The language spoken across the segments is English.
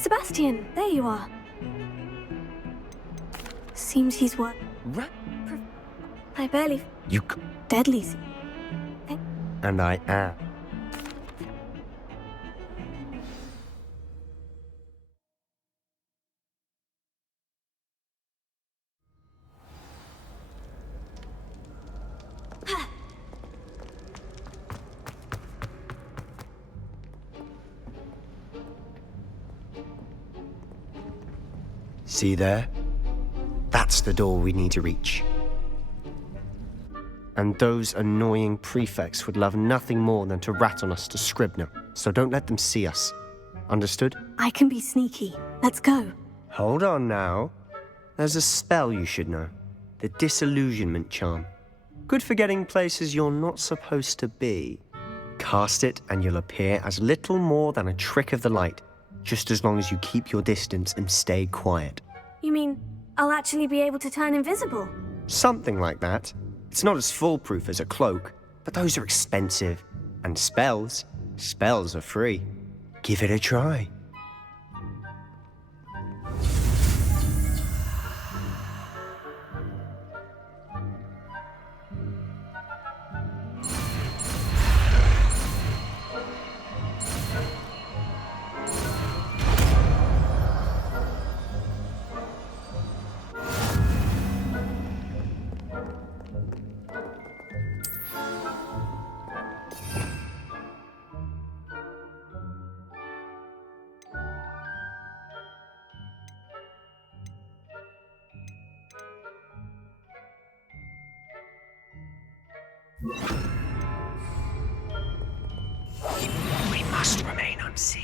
Sebastian, there you are. Seems he's what? I barely... You Deadly. and I am. See there? That's the door we need to reach. And those annoying prefects would love nothing more than to rat on us to Scribner, so don't let them see us. Understood? I can be sneaky. Let's go. Hold on now. There's a spell you should know. The Disillusionment Charm. Good for getting places you're not supposed to be. Cast it and you'll appear as little more than a trick of the light, just as long as you keep your distance and stay quiet. You mean I'll actually be able to turn invisible? Something like that. It's not as foolproof as a cloak, but those are expensive. And spells are free. Give it a try. We must remain unseen.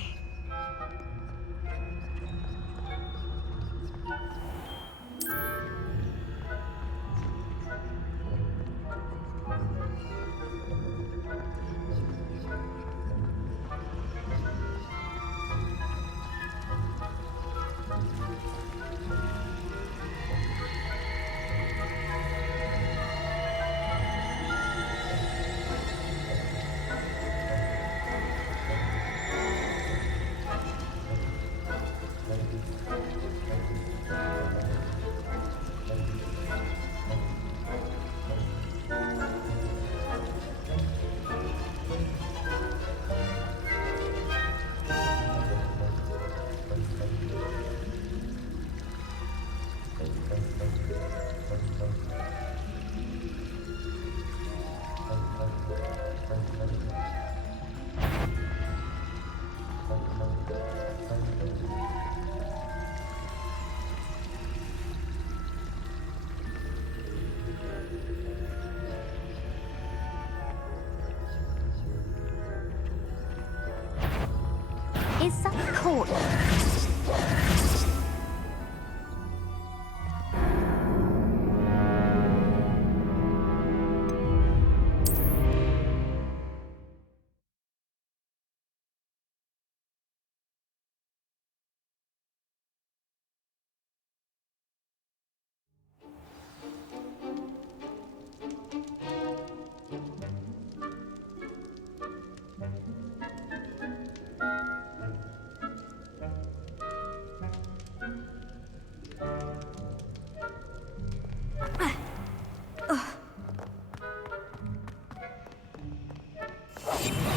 Is that the court?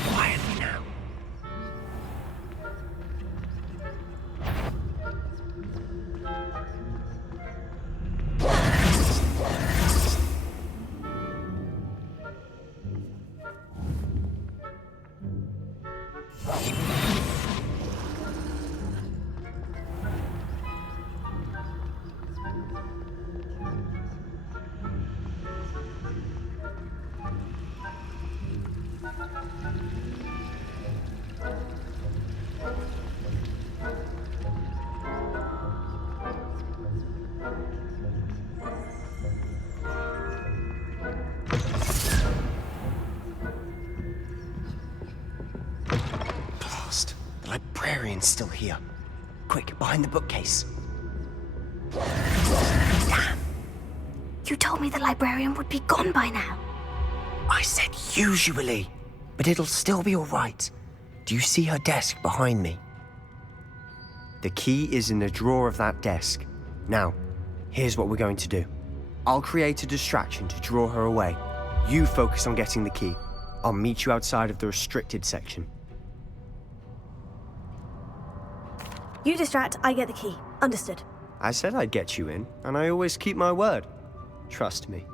Quietly now. The librarian's still here. Quick, behind the bookcase. Damn. You told me the librarian would be gone by now. I said usually, but it'll still be all right. Do you see her desk behind me? The key is in the drawer of that desk. Now, here's what we're going to do. I'll create a distraction to draw her away. You focus on getting the key. I'll meet you outside of the restricted section. You distract, I get the key. Understood. I said I'd get you in, and I always keep my word. Trust me.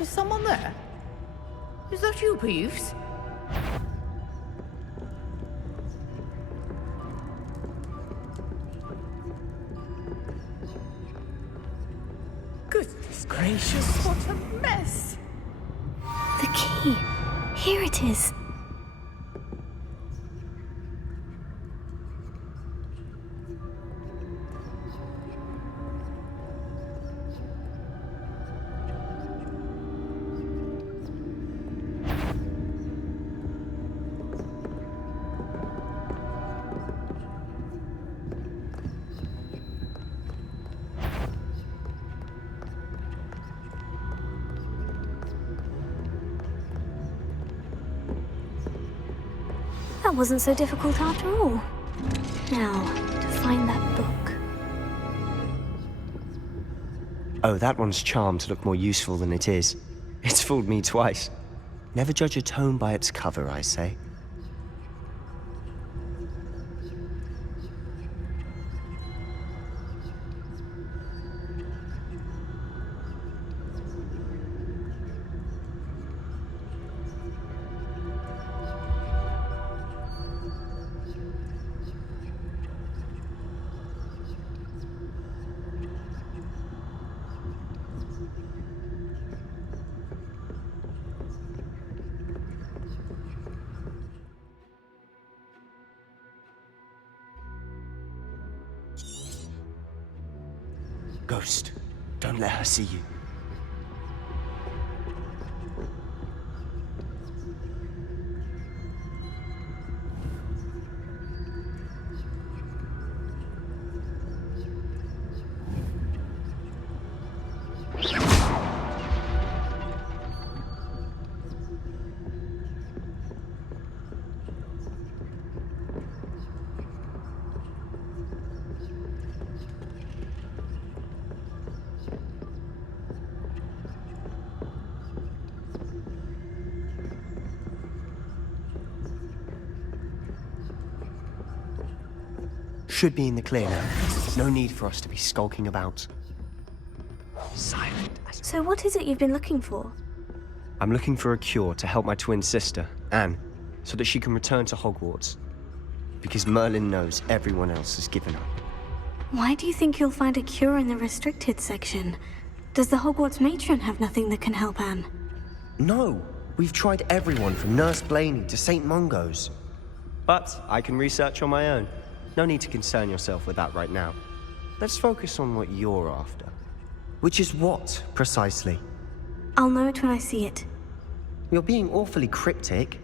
Is someone there? Is that you, Peeves? Goodness gracious, what a mess! The key. Here it is. That wasn't so difficult after all. Now, to find that book. Oh, that one's charmed to look more useful than it is. It's fooled me twice. Never judge a tome by its cover, I say. Ghost, don't let her see you. Should be in the clear now. No need for us to be skulking about. Silent as... So what is it you've been looking for? I'm looking for a cure to help my twin sister, Anne, so that she can return to Hogwarts. Because Merlin knows everyone else has given up. Why do you think you'll find a cure in the restricted section? Does the Hogwarts matron have nothing that can help Anne? No! We've tried everyone from Nurse Blaney to St. Mungo's. But I can research on my own. No need to concern yourself with that right now. Let's focus on what you're after. Which is what, precisely? I'll know it when I see it. You're being awfully cryptic.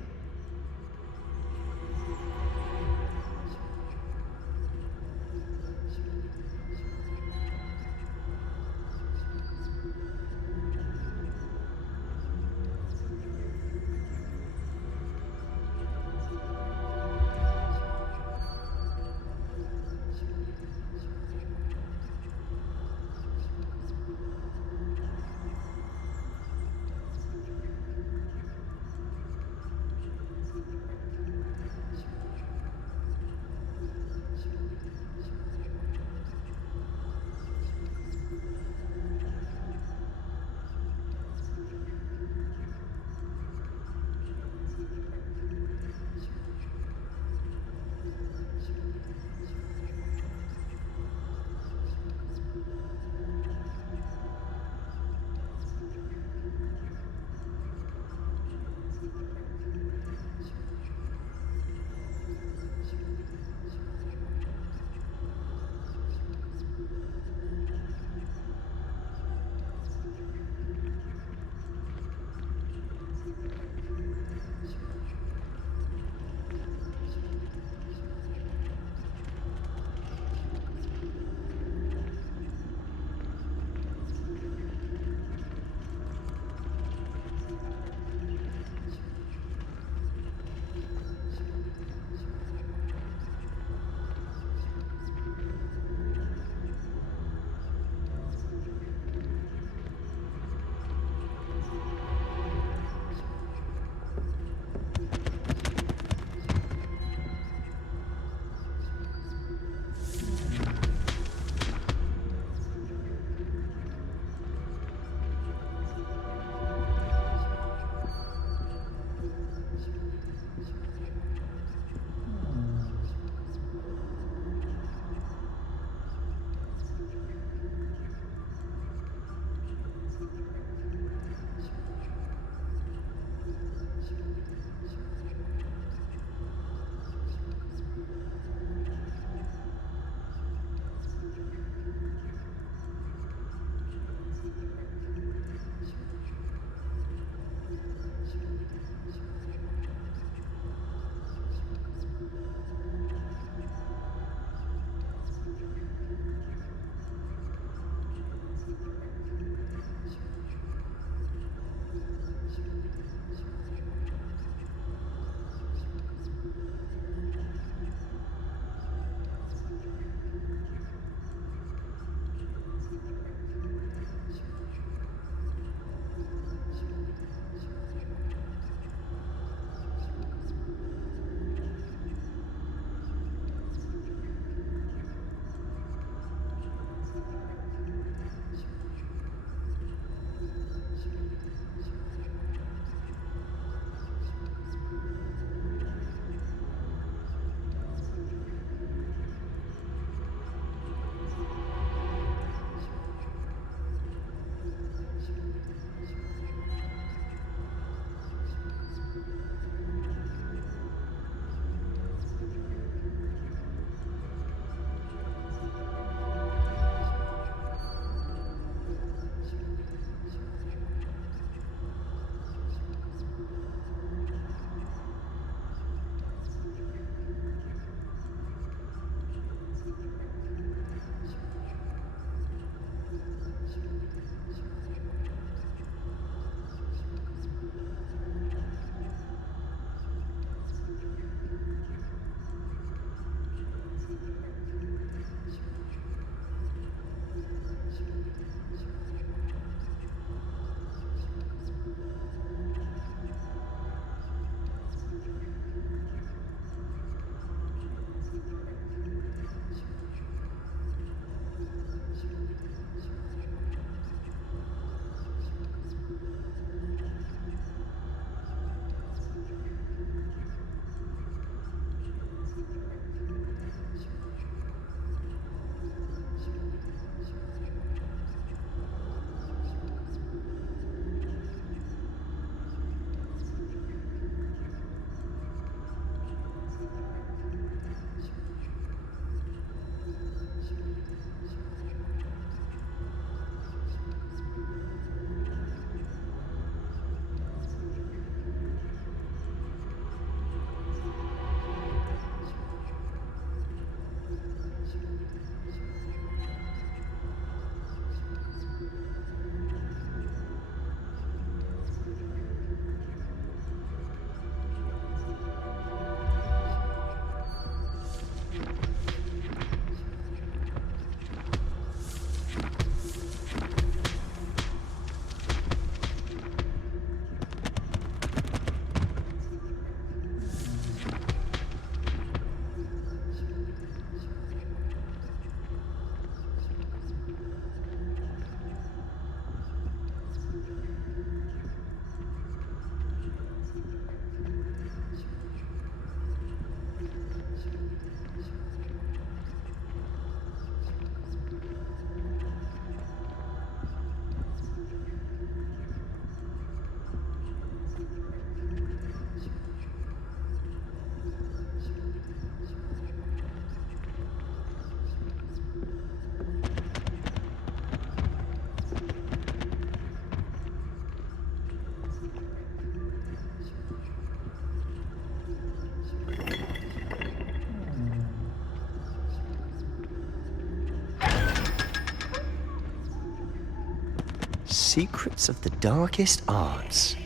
secrets of the darkest arts.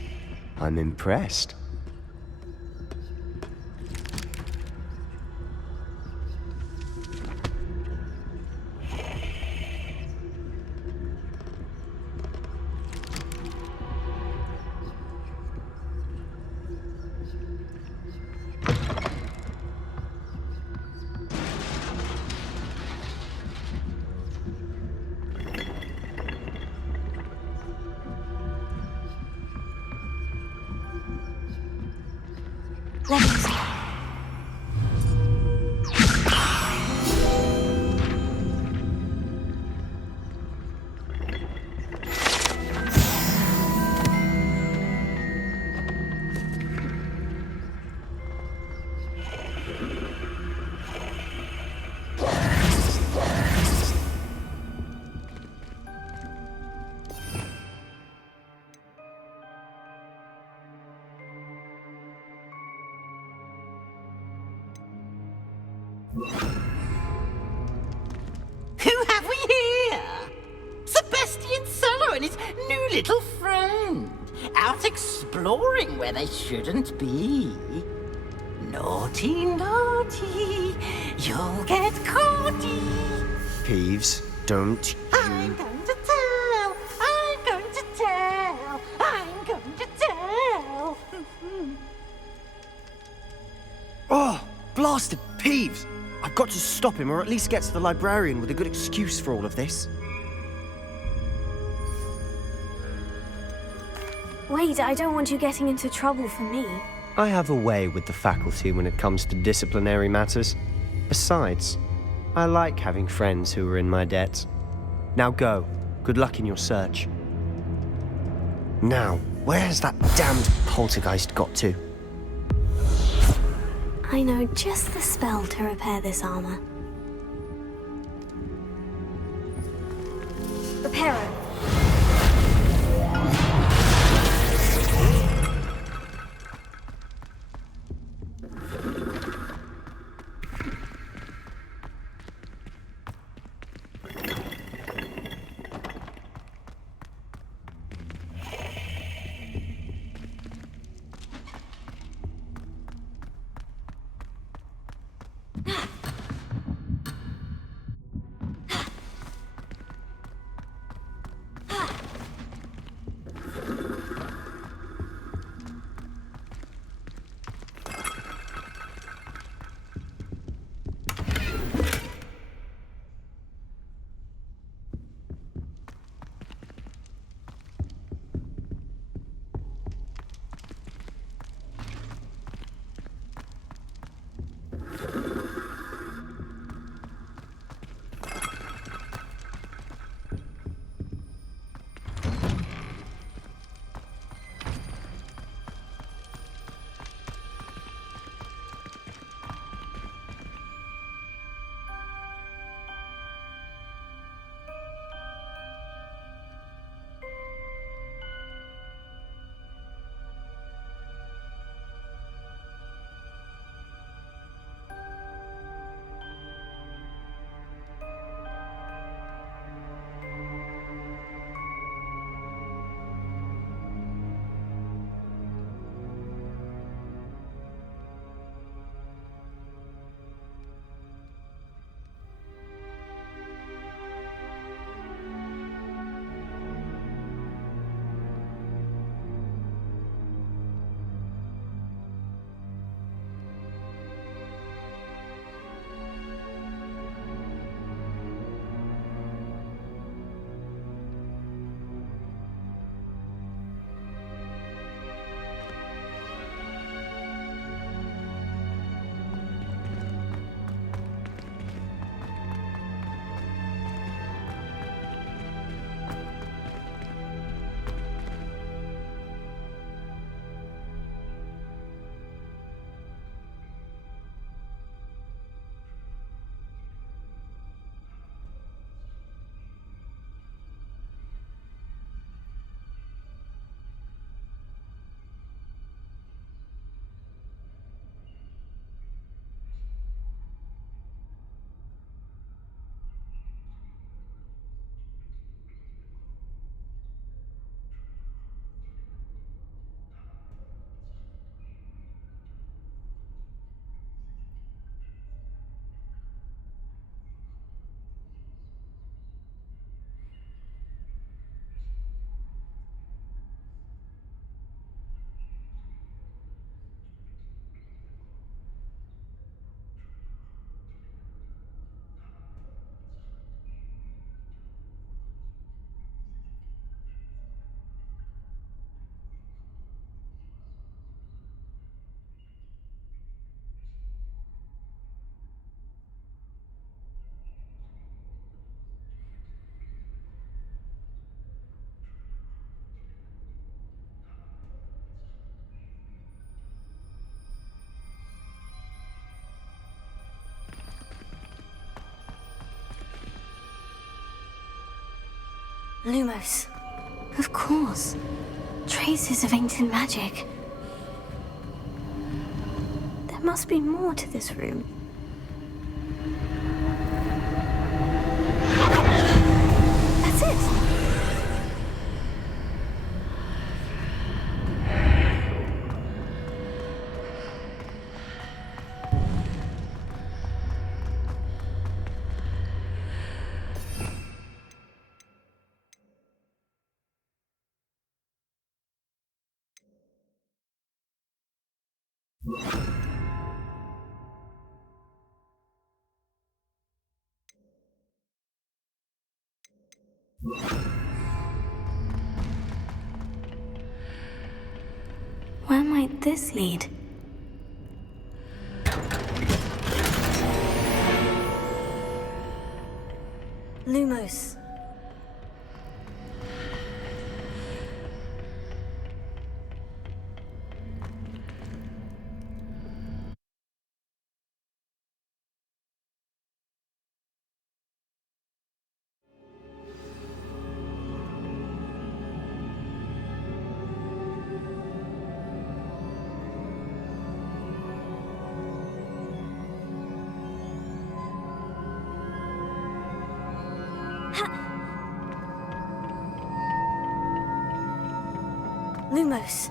I'm impressed. Legacy. Who have we here? Sebastian Solo and his new little friend, out exploring where they shouldn't be. Naughty, naughty, you'll get caughty. Peeves, don't I'm going to tell, I'm going to tell, I'm going to tell. Oh, blasted Peeves! I've got to stop him, or at least get to the librarian with a good excuse for all of this. Wait, I don't want you getting into trouble for me. I have a way with the faculty when it comes to disciplinary matters. Besides, I like having friends who are in my debt. Now go. Good luck in your search. Now, where's that damned poltergeist got to? I know just the spell to repair this armor. Repair it. Lumos. Of course. Traces of ancient magic. There must be more to this room. That's it! Where might this lead? Lumos. Lumos.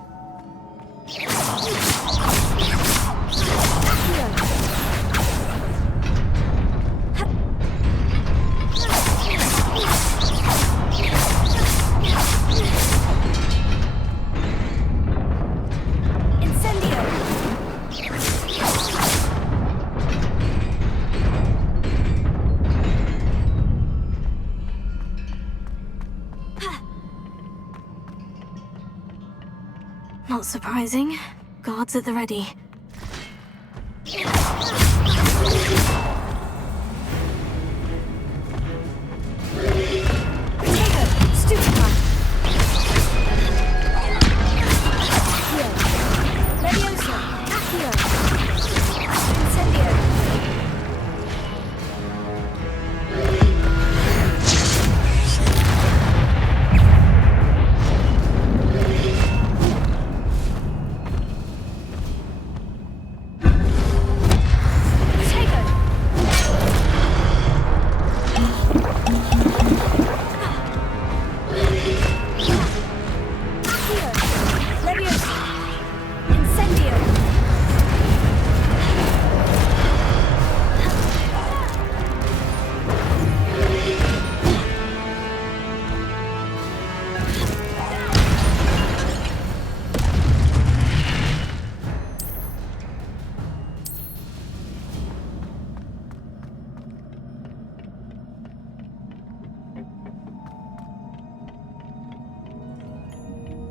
Not surprising. Guards at the ready.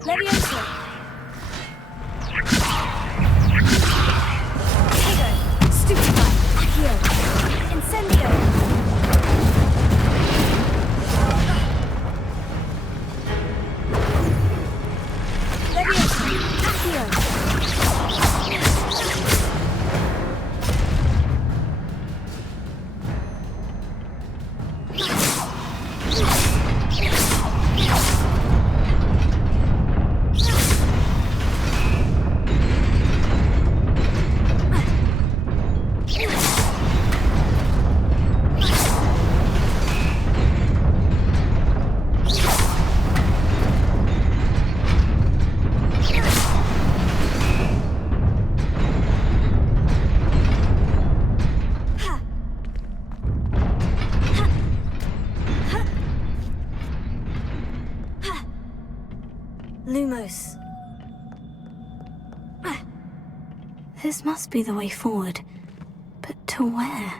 Leviosa! Tego! Stupefy! Accio! Incendio! Leviosa! Accio! Lumos. This must be the way forward. But to where?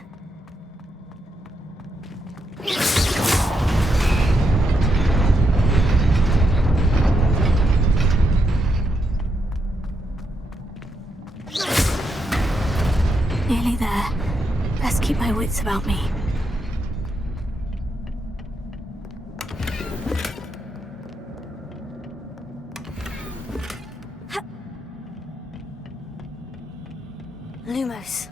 Nearly there. Best keep my wits about me. Lumos.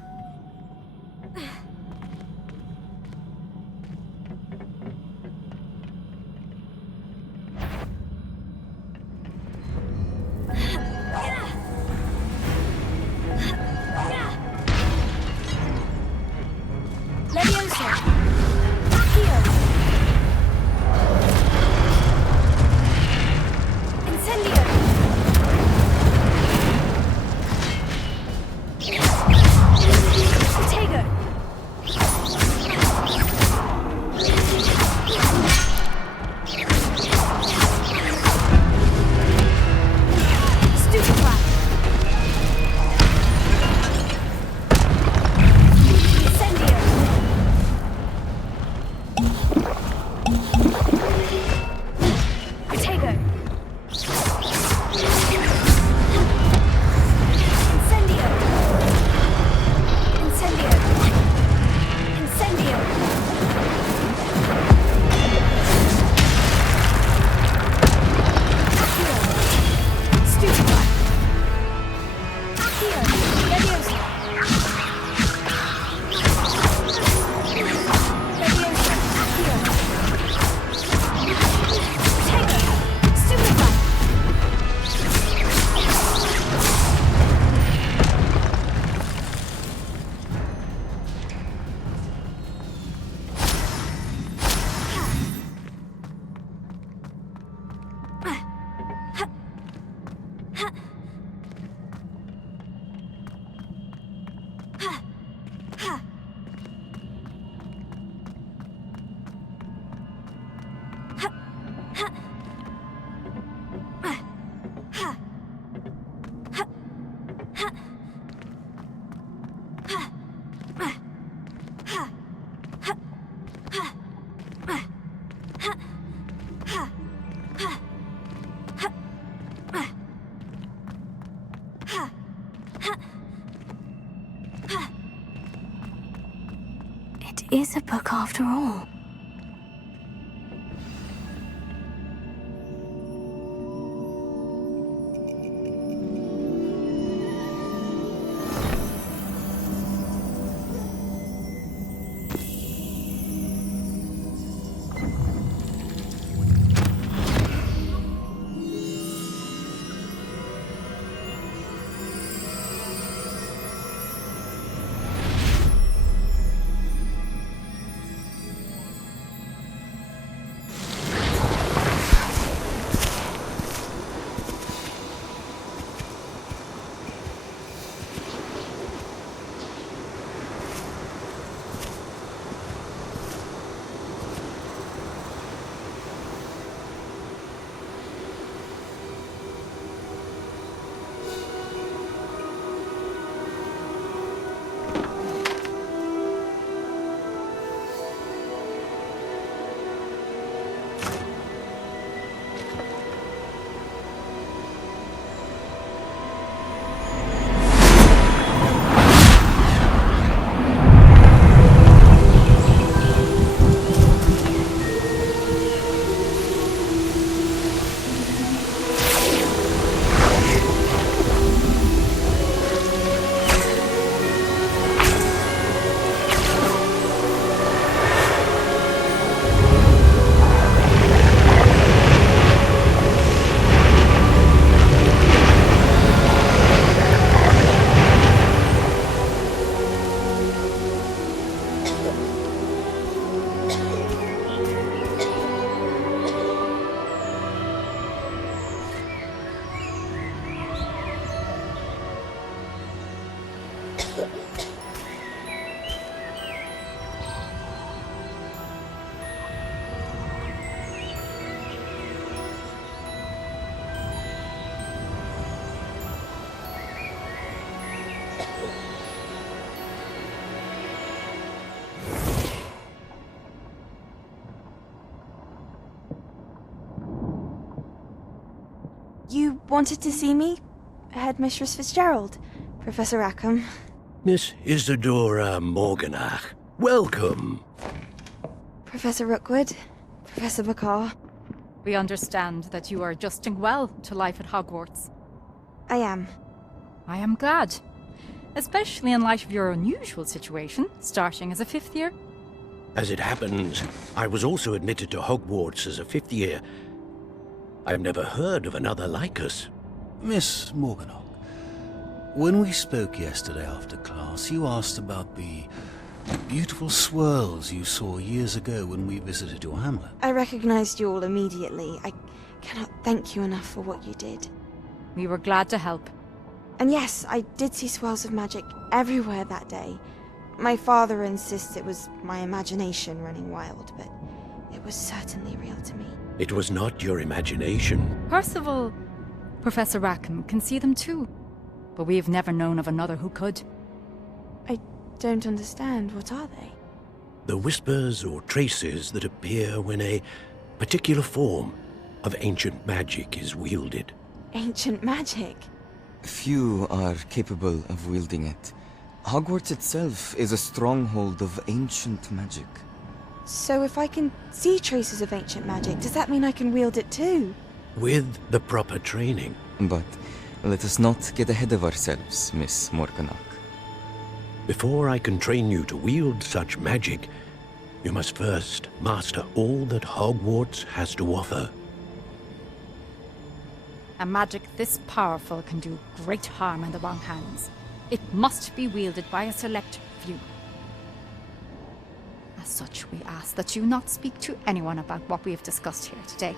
It is a book after all. You wanted to see me? Headmistress Fitzgerald, Professor Rackham. Miss Isadora Morganach, welcome. Professor Rookwood, Professor McCaw. We understand that you are adjusting well to life at Hogwarts. I am. I am glad. Especially in light of your unusual situation, starting as a fifth year. As it happens, I was also admitted to Hogwarts as a fifth year. I've never heard of another like us. Miss Morganach, when we spoke yesterday after class, you asked about the beautiful swirls you saw years ago when we visited your hamlet. I recognized you all immediately. I cannot thank you enough for what you did. We were glad to help. And yes, I did see swirls of magic everywhere that day. My father insists it was my imagination running wild, but it was certainly real to me. It was not your imagination. Percival, Professor Rackham can see them too. But we have never known of another who could. I don't understand. What are they? The whispers or traces that appear when a particular form of ancient magic is wielded. Ancient magic? Few are capable of wielding it. Hogwarts itself is a stronghold of ancient magic. So if I can see traces of ancient magic, does that mean I can wield it too? With the proper training. But let us not get ahead of ourselves, Miss Morganach. Before I can train you to wield such magic, you must first master all that Hogwarts has to offer. A magic this powerful can do great harm in the wrong hands. It must be wielded by a select few. As such, we ask that you not speak to anyone about what we have discussed here today.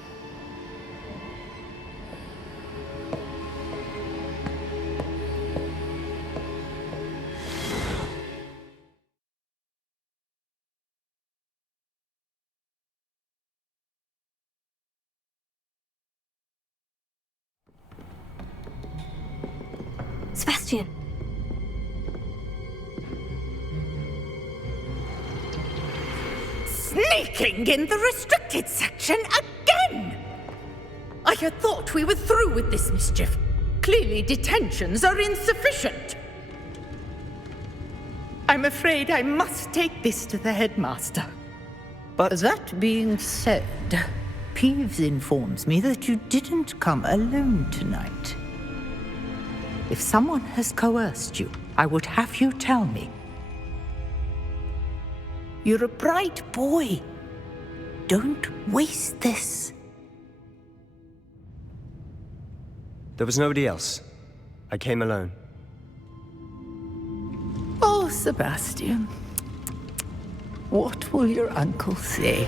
Sebastian. Sneaking in the restricted section again! I had thought we were through with this mischief. Clearly detentions are insufficient. I'm afraid I must take this to the headmaster. But That being said, Peeves informs me that you didn't come alone tonight. If someone has coerced you, I would have you tell me. You're a bright boy. Don't waste this. there was nobody else. I came alone. Oh, Sebastian. What will your uncle say?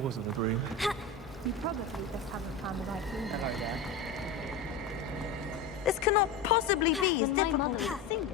paws on the broom. You probably just haven't found the right room. Hello there. This cannot possibly be as Then my difficult mother- as it seems.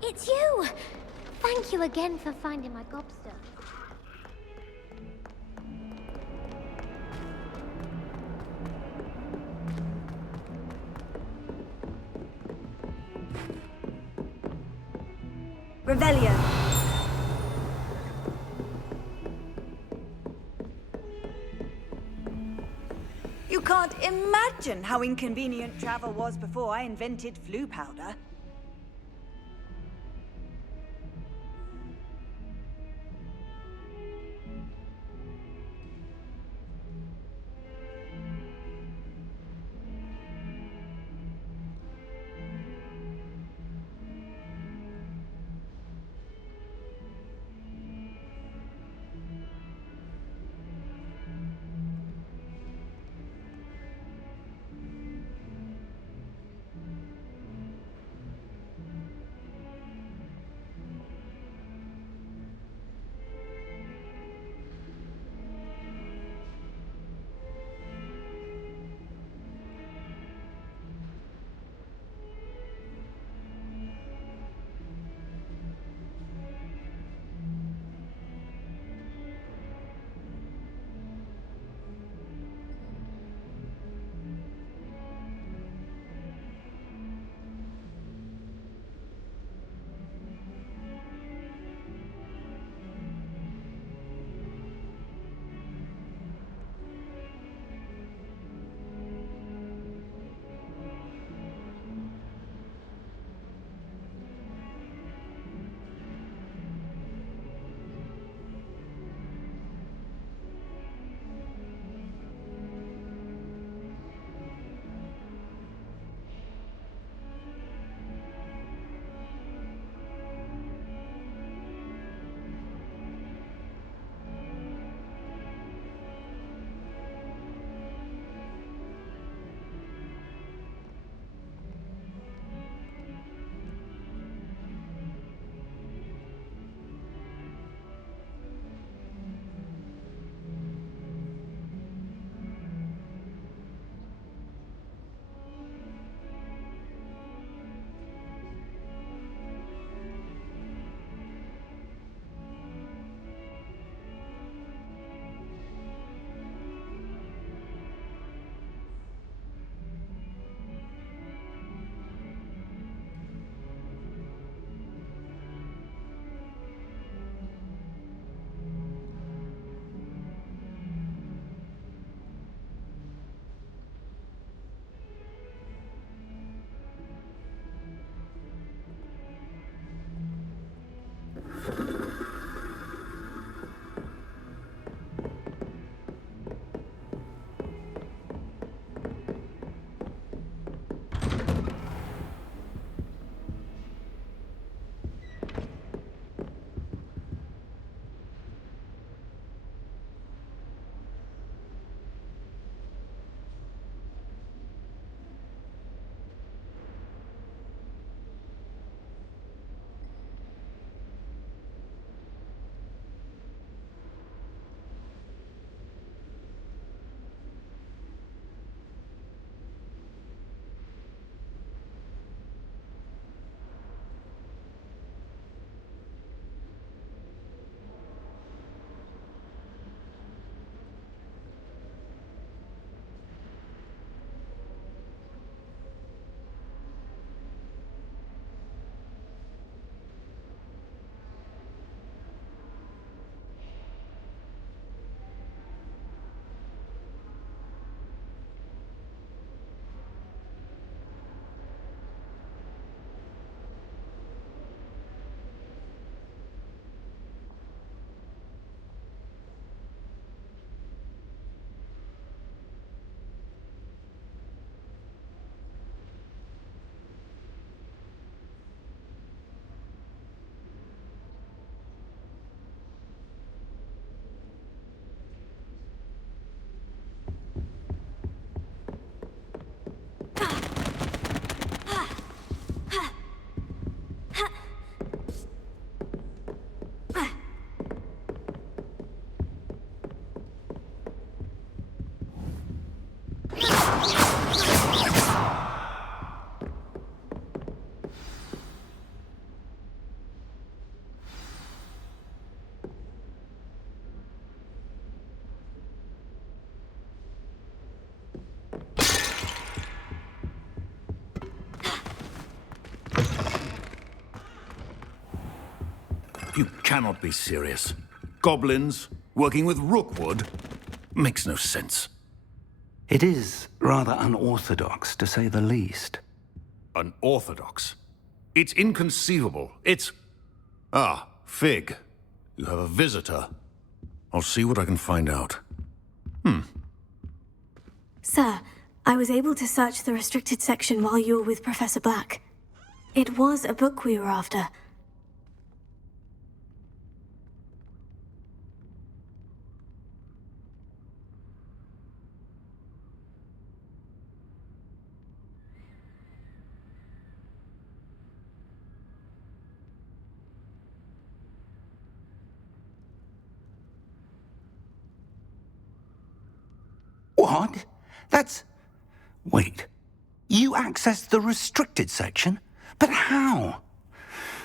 It's you! Thank you again for finding my gobstone. Revelio. You can't imagine how inconvenient travel was before I invented flu powder. You cannot be serious. Goblins working with Rookwood makes no sense. It is rather unorthodox, to say the least. Unorthodox? It's inconceivable. It's... Ah, Fig. You have a visitor. I'll see what I can find out. Sir, I was able to search the restricted section while you were with Professor Black. It was a book we were after. What? That's... Wait. You accessed the restricted section? But how?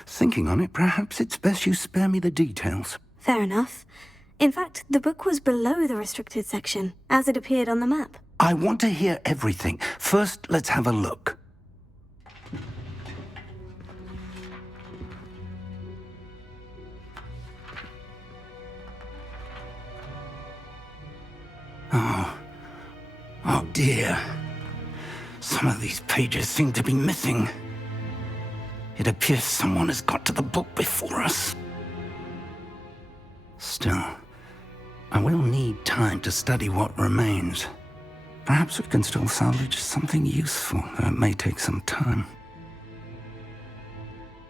Thinking on it, perhaps it's best you spare me the details. Fair enough. In fact, the book was below the restricted section, as it appeared on the map. I want to hear everything. First, let's have a look. Oh dear. Some of these pages seem to be missing. It appears someone has got to the book before us. Still, I will need time to study what remains. Perhaps we can still salvage something useful, though it may take some time.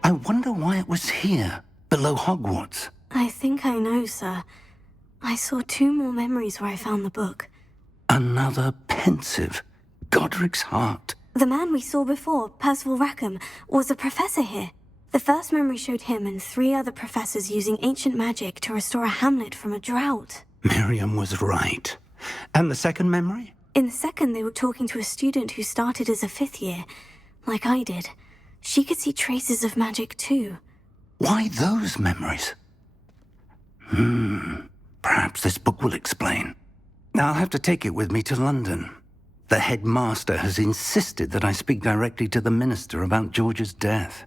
I wonder why it was here, below Hogwarts. I think I know, sir. I saw 2 more memories where I found the book. Another pensive. Godric's heart. The man we saw before, Percival Rackham, was a professor here. The first memory showed him and 3 other professors using ancient magic to restore a hamlet from a drought. Miriam was right. And the second memory? In the second, they were talking to a student who started as a 5th year, like I did. She could see traces of magic too. Why those memories? Perhaps this book will explain. I'll have to take it with me to London. The headmaster has insisted that I speak directly to the minister about George's death.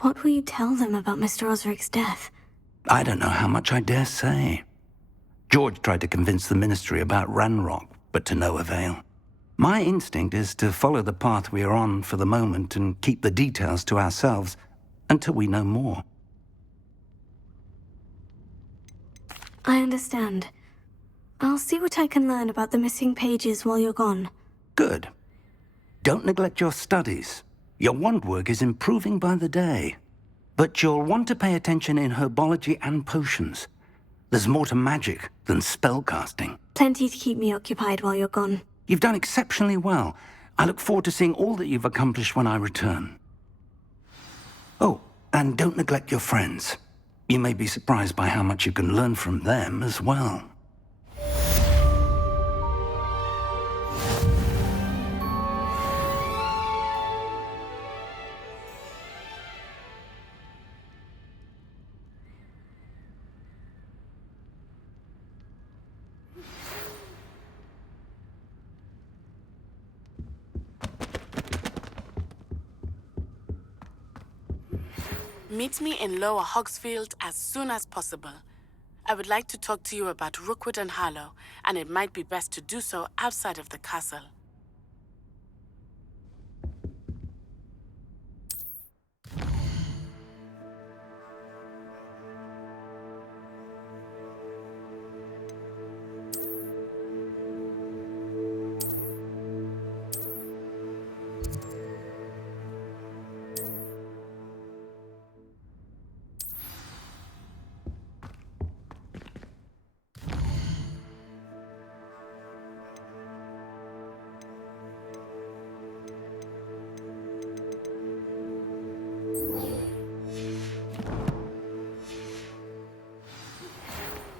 What will you tell them about Mr. Osric's death? I don't know how much I dare say. George tried to convince the ministry about Ranrock, but to no avail. My instinct is to follow the path we are on for the moment and keep the details to ourselves until we know more. I understand. I'll see what I can learn about the missing pages while you're gone. Good. Don't neglect your studies. Your wand work is improving by the day. But you'll want to pay attention in herbology and potions. There's more to magic than spellcasting. Plenty to keep me occupied while you're gone. You've done exceptionally well. I look forward to seeing all that you've accomplished when I return. Oh, and don't neglect your friends. You may be surprised by how much you can learn from them as well. Meet me in Lower Hogsfield as soon as possible. I would like to talk to you about Rookwood and Harlow, and it might be best to do so outside of the castle.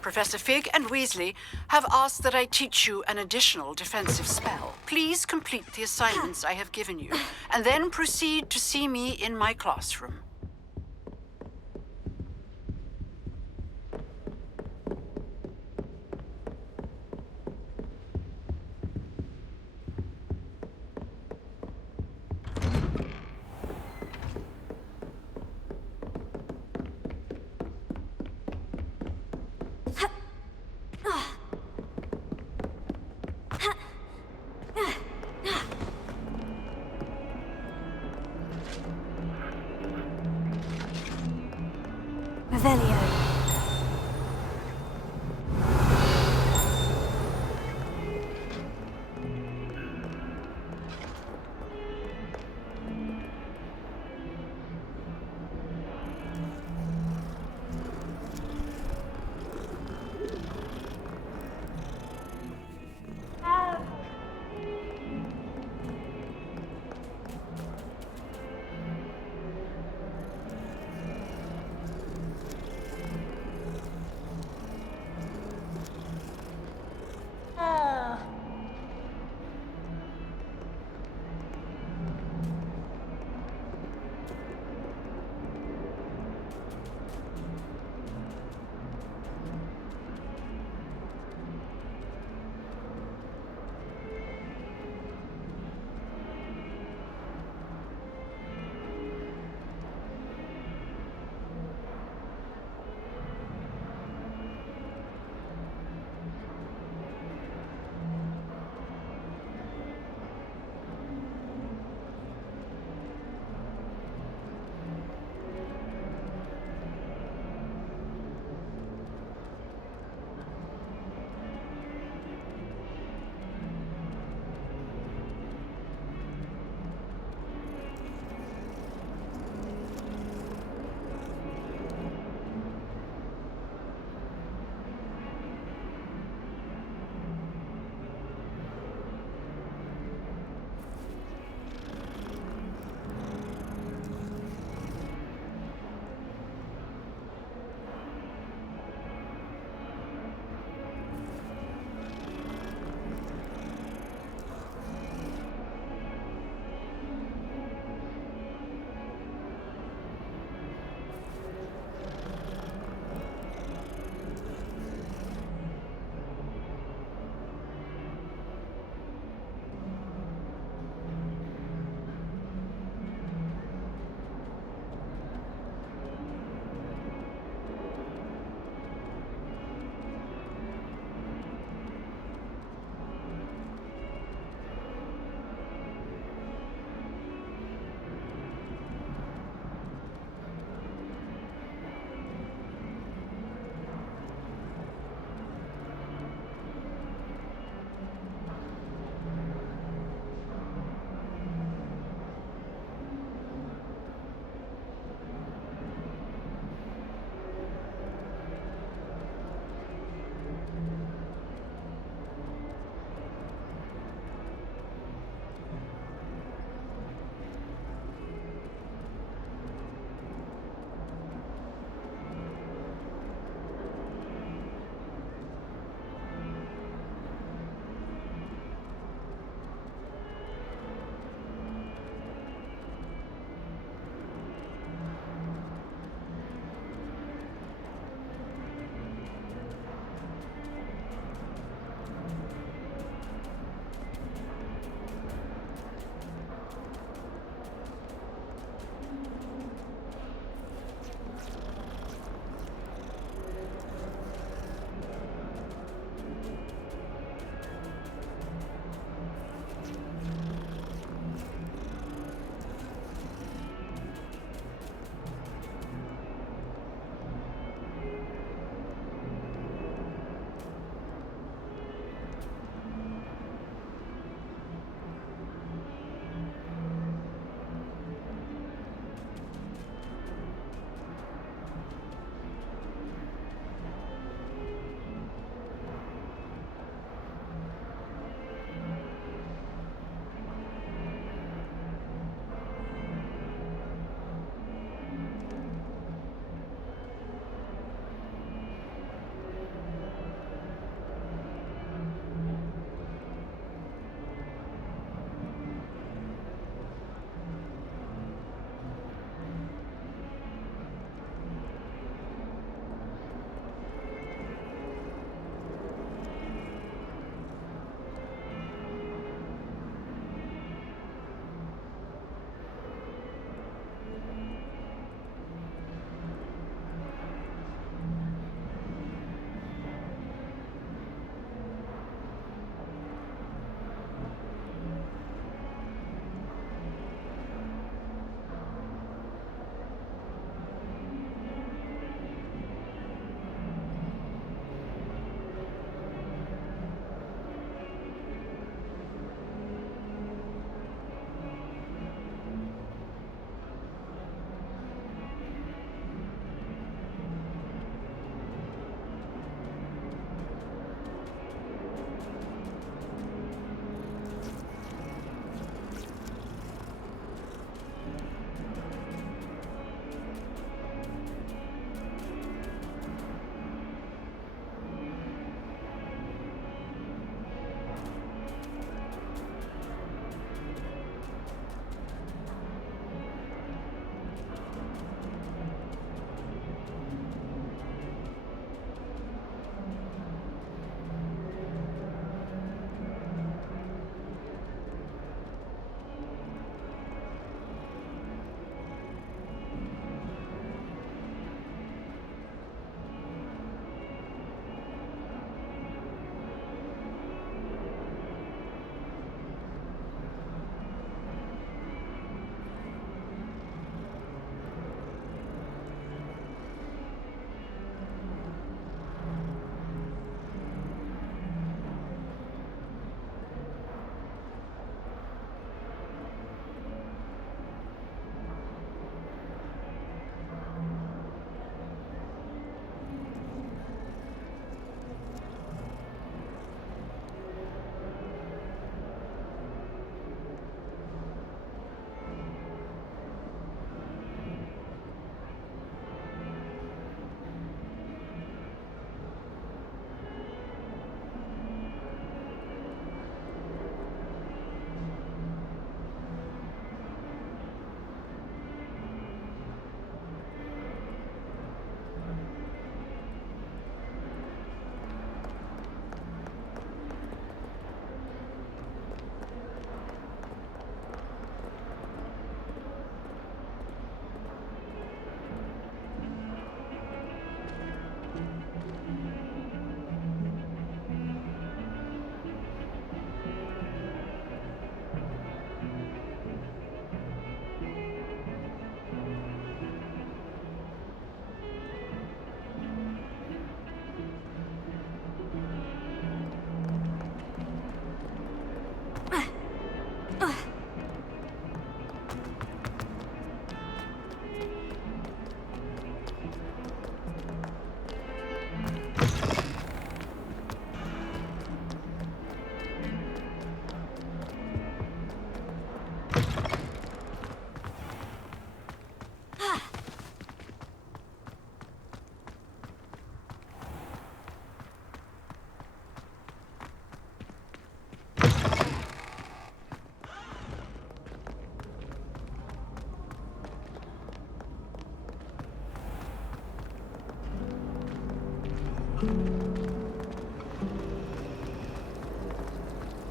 Professor Fig and Weasley have asked that I teach you an additional defensive spell. Please complete the assignments I have given you, and then proceed to see me in my classroom. Revelio.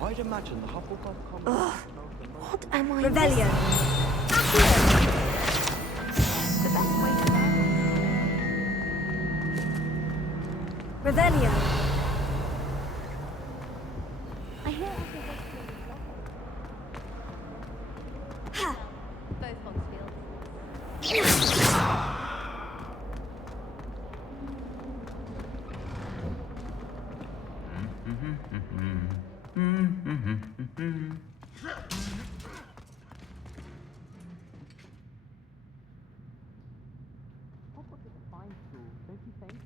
I'd imagine the Hufflepuff Commons. Ugh. What am I Revelio. The best way to learn. Revelio. I hear everyone Ha. both Hogsfields. Hogwarts is a fine school, don't you think?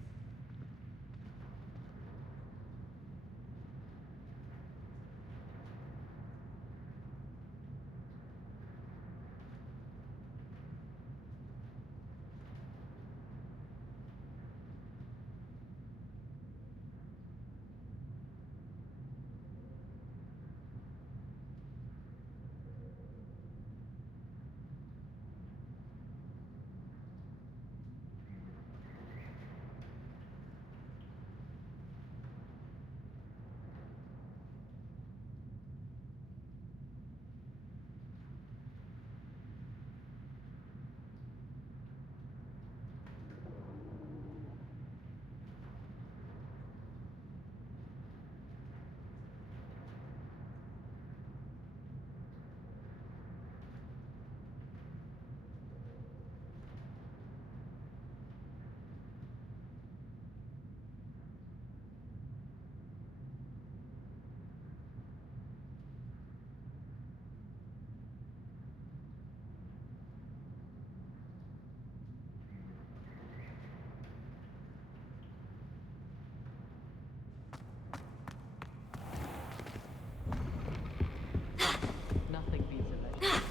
Nothing beats a legend.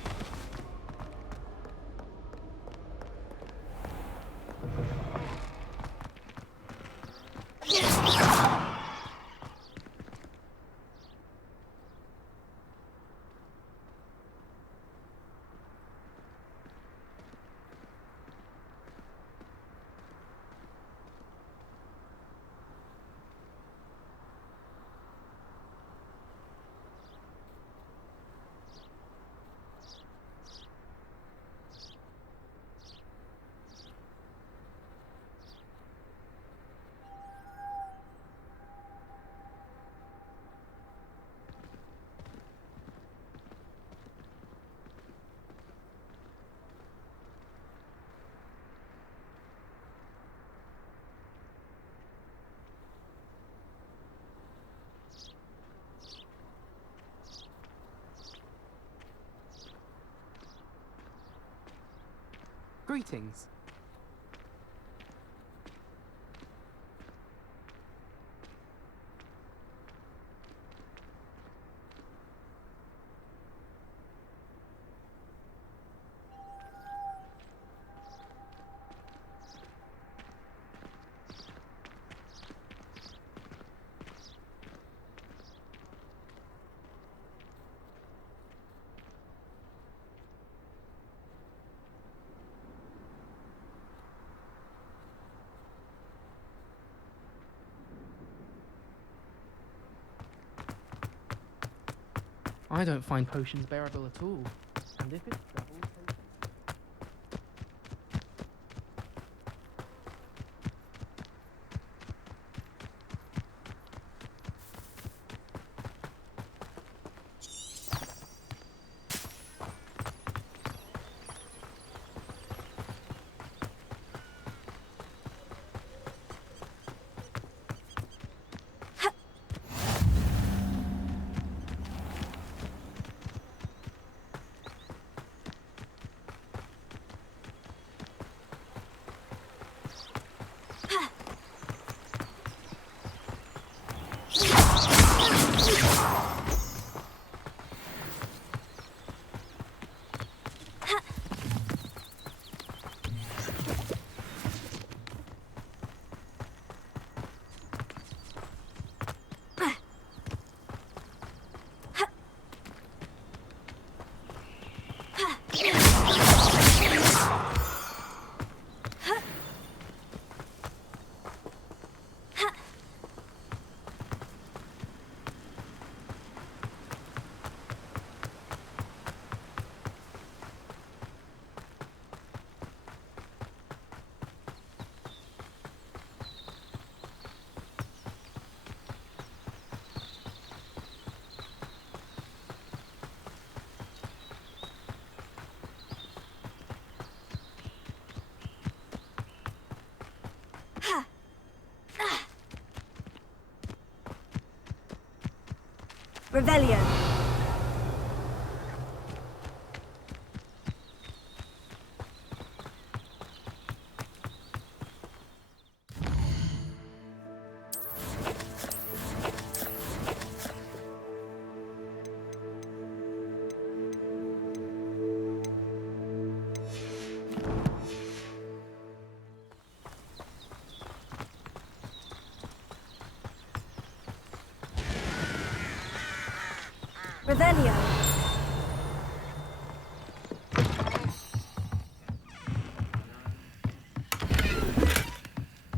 Greetings. I don't find potions bearable at all. And if it's double potion... Revelio. Revelio.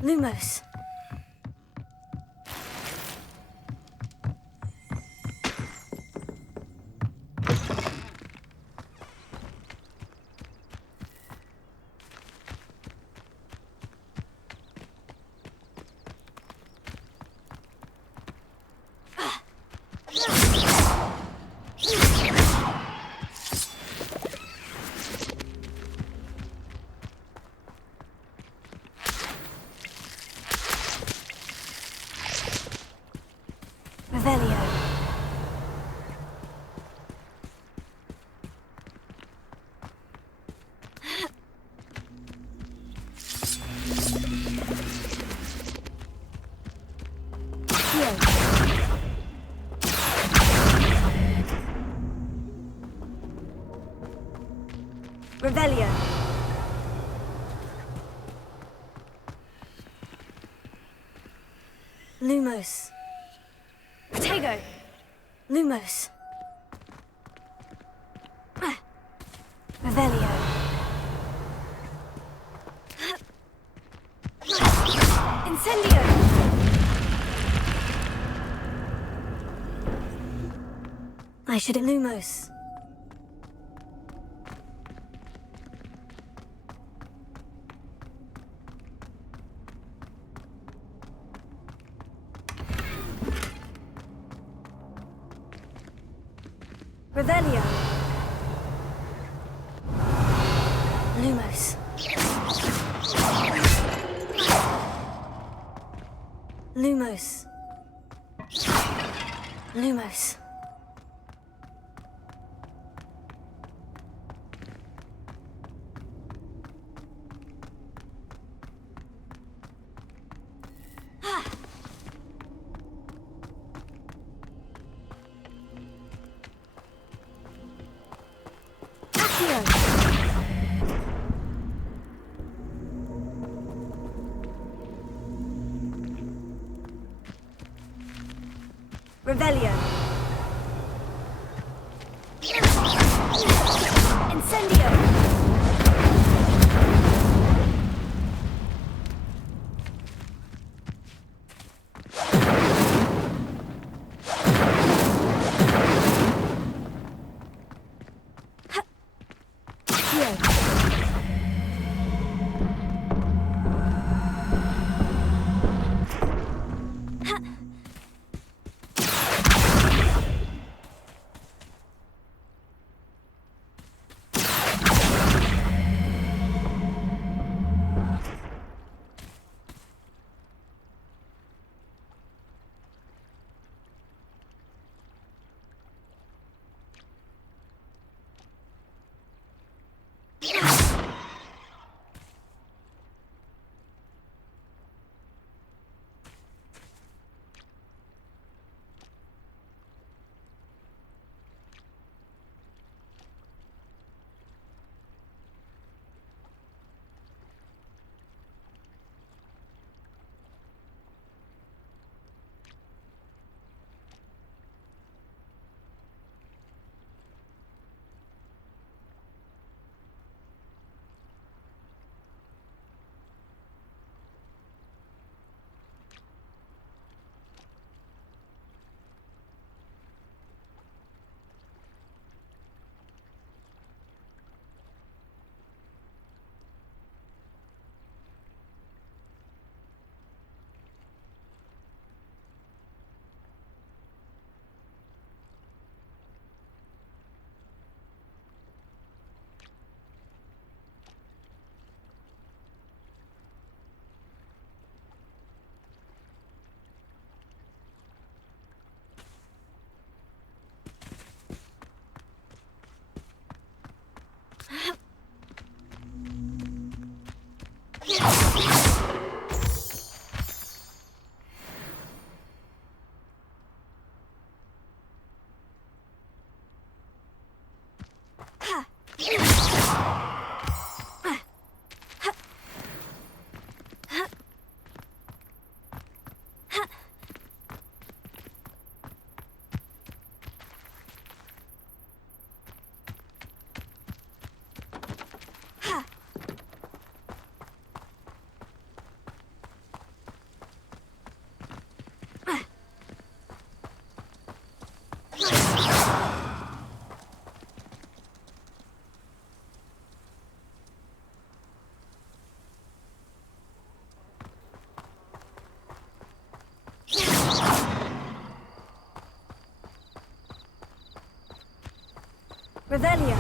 Lumos. Revelio. Revelio. Lumos. Protego. Lumos. Revelio. Incendio. I should Lumos. Revelio. Lumos. Lumos. Lumos. Revelio. Incendio. Revelio.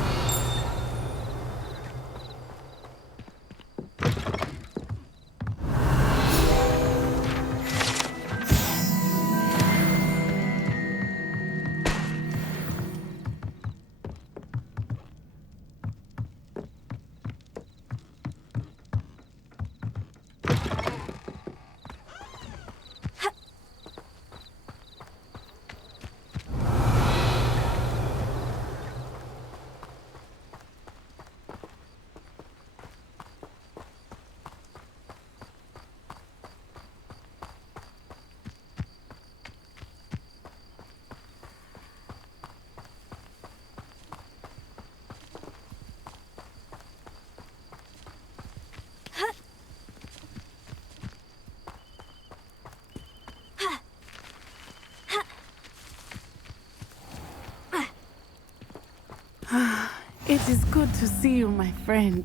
It is good to see you, my friend.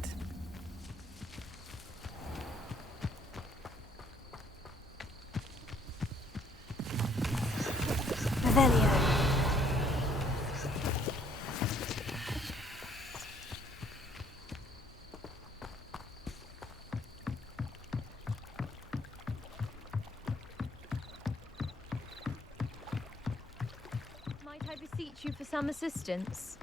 Revelio. Might I beseech you for some assistance?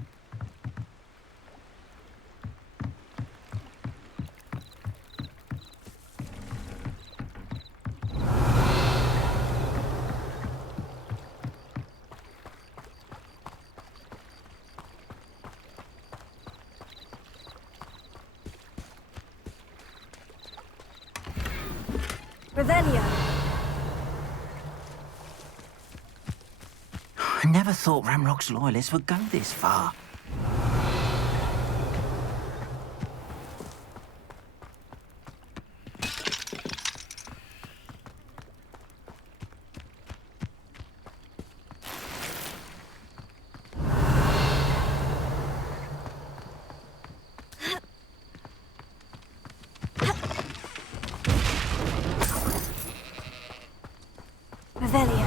Revelio. I never thought Ramrock's loyalists would go this far. Revelio.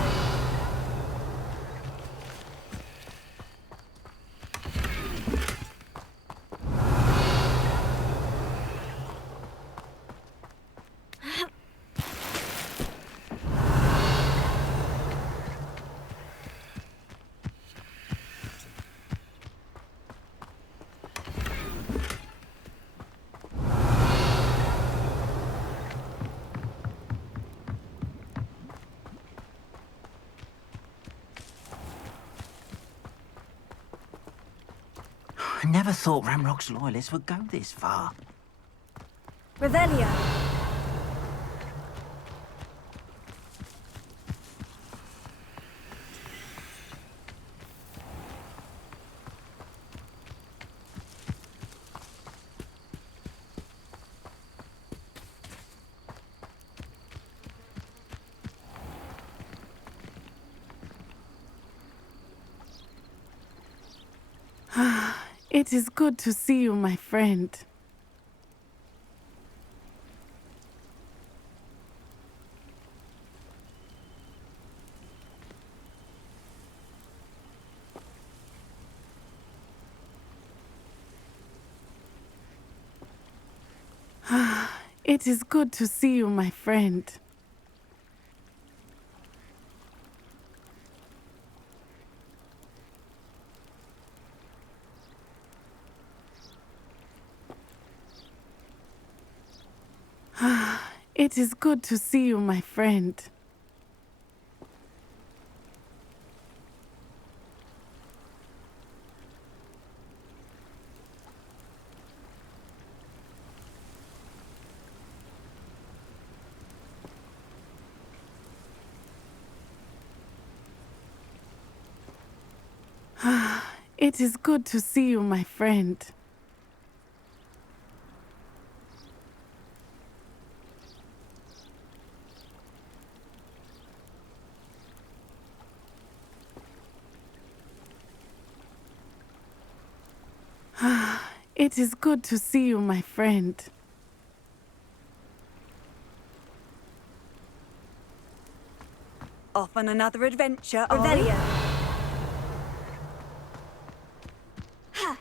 I never thought Ramrock's loyalists would go this far. Revelio. It is good to see you, my friend. It is good to see you, my friend. It is good to see you, my friend. It is good to see you, my friend. It is good to see you, my friend. Off on another adventure, Revelio. are we? Ha!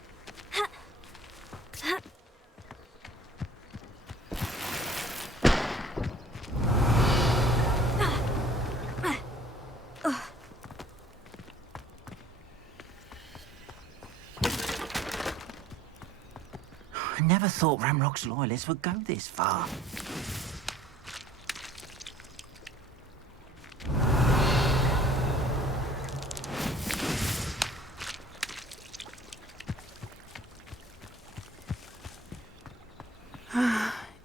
never thought Ramrock's loyalists would go this far.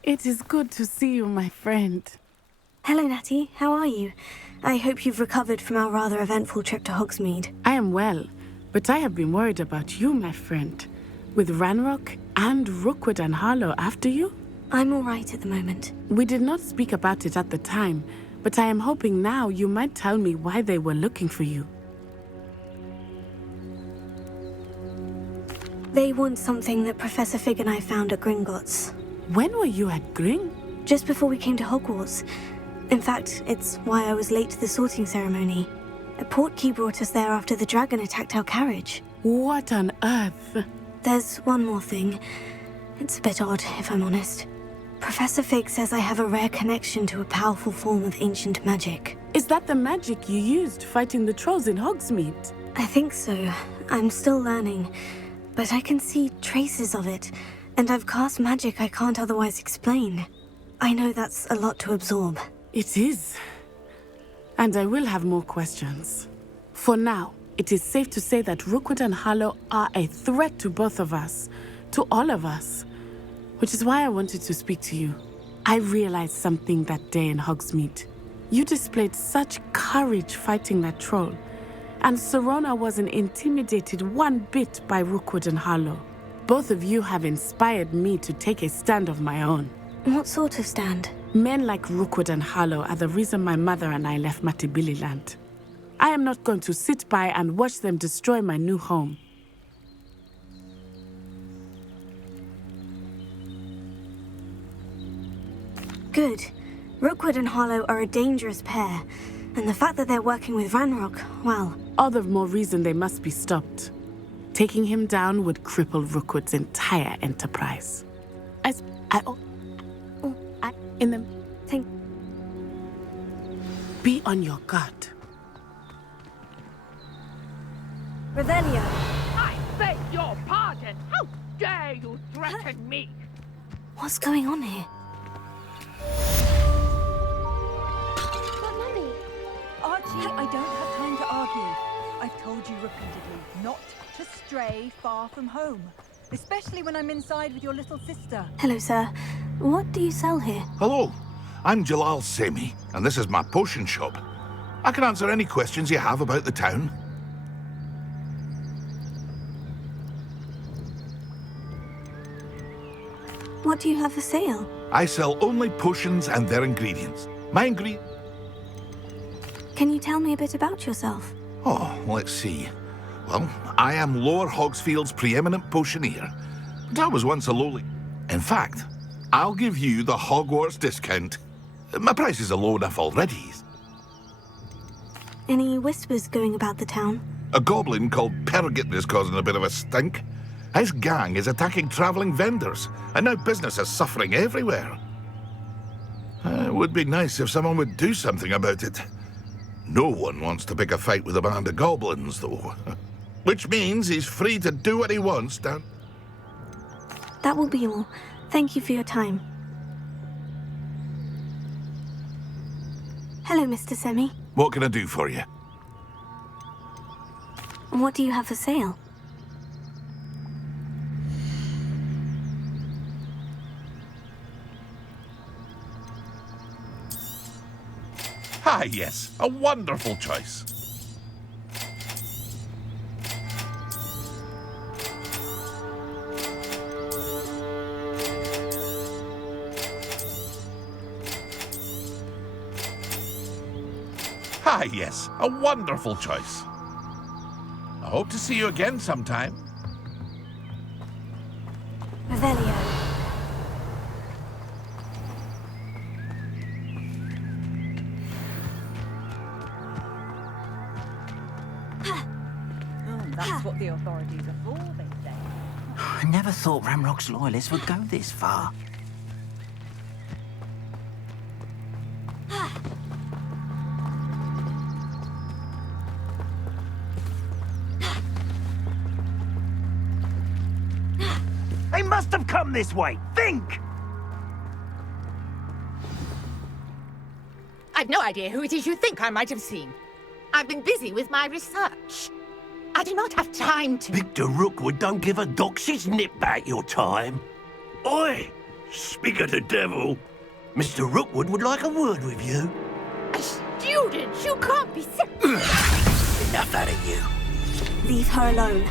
It is good to see you, my friend. Hello, Natty. How are you? I hope you've recovered from our rather eventful trip to Hogsmeade. I am well, but I have been worried about you, my friend. With Ranrock and Rookwood and Harlow after you? I'm all right at the moment. We did not speak about it at the time, but I am hoping now you might tell me why they were looking for you. They want something that Professor Fig and I found at Gringotts. When were you at Gring? Just before we came to Hogwarts. In fact, it's why I was late to the sorting ceremony. A portkey brought us there after the dragon attacked our carriage. What on earth? There's one more thing. It's a bit odd, if I'm honest. Professor Fig says I have a rare connection to a powerful form of ancient magic. Is that the magic you used fighting the trolls in Hogsmeade? I think so. I'm still learning, but I can see traces of it, and I've cast magic I can't otherwise explain. I know that's a lot to absorb. It is. And I will have more questions. For now, it is safe to say that Rookwood and Harlow are a threat to both of us, to all of us, which is why I wanted to speak to you. I realized something that day in Hogsmeade. You displayed such courage fighting that troll, and Serona wasn't intimidated one bit by Rookwood and Harlow. Both of you have inspired me to take a stand of my own. What sort of stand? Men like Rookwood and Harlow are the reason my mother and I left Matabeleland. I am not going to sit by and watch them destroy my new home. Good. Rookwood and Harlow are a dangerous pair, and the fact that they're working with Ranrock, well... All the more reason they must be stopped. Taking him down would cripple Rookwood's entire enterprise. Be on your guard. Revelio! I beg your pardon! How dare you threaten me? What's going on here? But Mummy... Archie, I don't have time to argue. I've told you repeatedly not to stray far from home. Especially when I'm inside with your little sister. Hello, sir. What do you sell here? Hello, I'm Jalal Semi, and this is my potion shop. I can answer any questions you have about the town. What do you have for sale? I sell only potions and their ingredients. Can you tell me a bit about yourself? Oh, let's see. Well, I am Lower Hogsfield's preeminent potioneer, but I was once a lowly... In fact, I'll give you the Hogwarts discount. My prices are low enough already. Any whispers going about the town? A goblin called Pergit is causing a bit of a stink. His gang is attacking travelling vendors, and now business is suffering everywhere. It would be nice if someone would do something about it. No one wants to pick a fight with a band of goblins, though. Which means he's free to do what he wants down... That will be all. Thank you for your time. Hello, Mr. Semi. What can I do for you? What do you have for sale? Ah, yes. A wonderful choice. Ah, yes. A wonderful choice. I hope to see you again sometime. Revelio. That's what the authorities are for, they say. I never thought Ramrock's loyalists would go this far. They must have come this way. Think! I've no idea who it is you think I might have seen. I've been busy with my research. I do not have time to... Victor Rookwood don't give a doxy's nip back your time. Oi! Speak of the devil. Mr. Rookwood would like a word with you. A student? You can't be sick. Enough out of you. Leave her alone.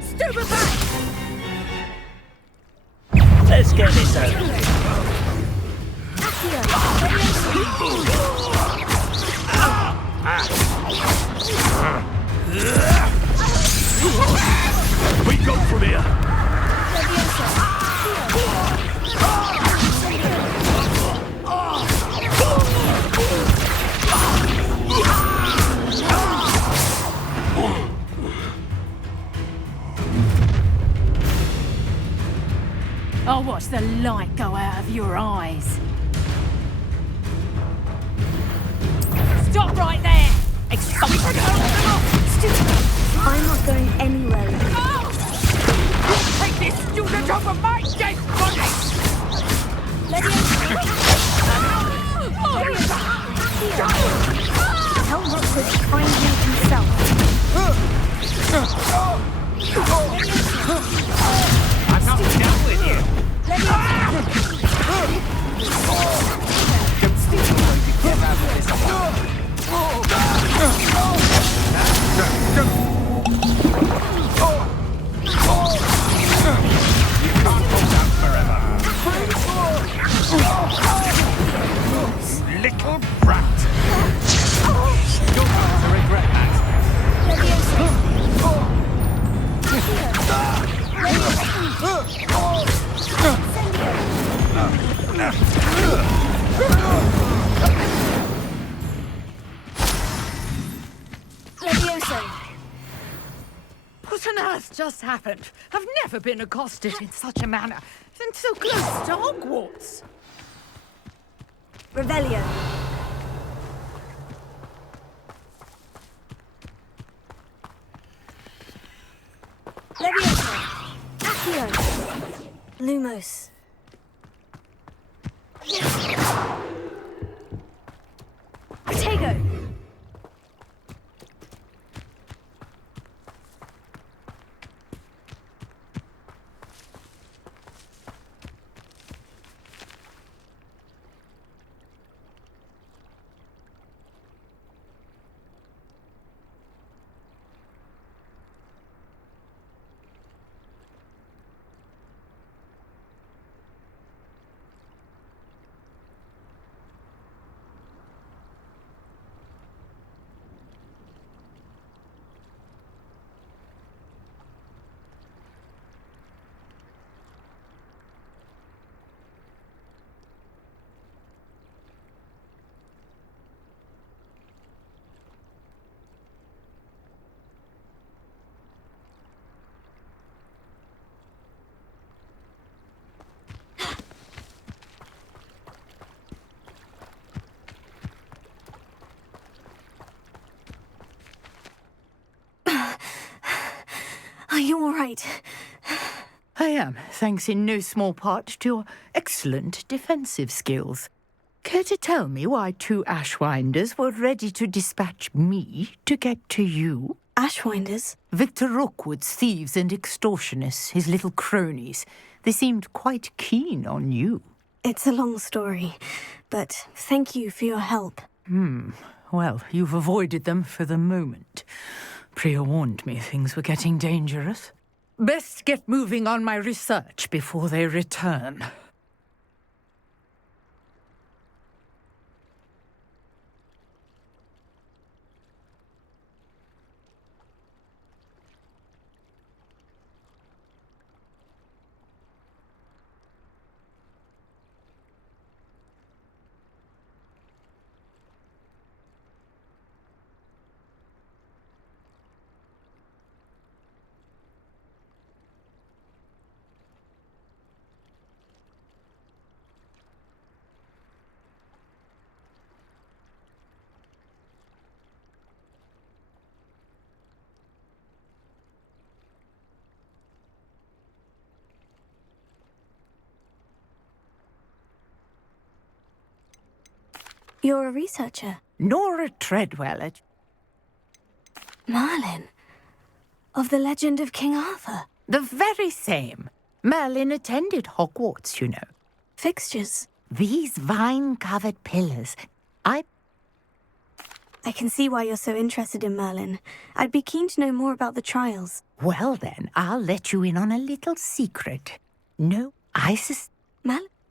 Stupefy! Let's get this over with. We go from here. I'll watch the light go out of your eyes. Stop right there! I'm not going anywhere. Take this student off of my dead body! Tell Rookwood to find you himself. I'm not done with you. You can't hold out forever. You little brat. You're going to regret that. What on earth just happened? I've never been accosted in such a manner, and so close to Hogwarts. Revelio. Leviosa. Accio. Lumos. Protego. Are you all right? I am, thanks in no small part to your excellent defensive skills. Care to tell me why 2 Ashwinders were ready to dispatch me to get to you? Ashwinders? Victor Rookwood's thieves and extortionists, his little cronies. They seemed quite keen on you. It's a long story, but thank you for your help. Well, you've avoided them for the moment. Priya warned me things were getting dangerous. Best get moving on my research before they return. You're a researcher. Nora Treadwell at... Merlin. Of the legend of King Arthur. The very same. Merlin attended Hogwarts, you know. Fixtures. These vine-covered pillars. I can see why you're so interested in Merlin. I'd be keen to know more about the trials. Well then, I'll let you in on a little secret. No,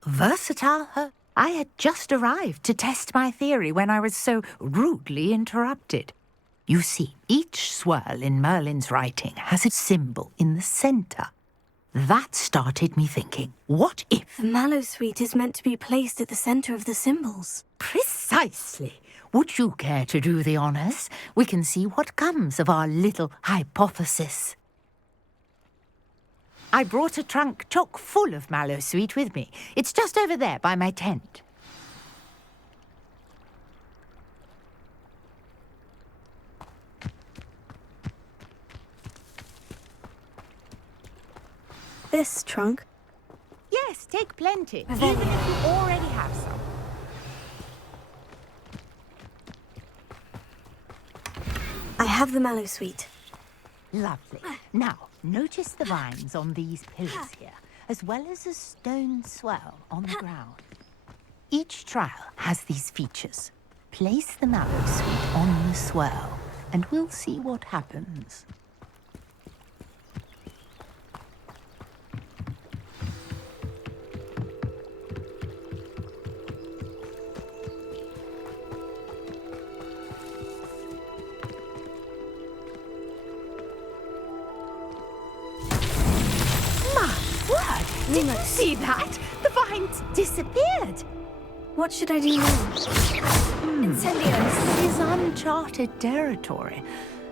versatile her. I had just arrived to test my theory when I was so rudely interrupted. You see, each swirl in Merlin's writing has a symbol in the center. That started me thinking, what if... The Mallowsweet is meant to be placed at the center of the symbols. Precisely. Would you care to do the honors? We can see what comes of our little hypothesis. I brought a trunk chock full of Mallowsweet with me. It's just over there by my tent. This trunk? Yes, take plenty, even if you already have some. I have the Mallowsweet. Lovely. Now, notice the vines on these pillars here, as well as a stone swell on the ground. Each trial has these features. Place the Mallowsweet on the swell, and we'll see what happens. Did you see that? The vines disappeared. What should I do now? Incendio. This is uncharted territory.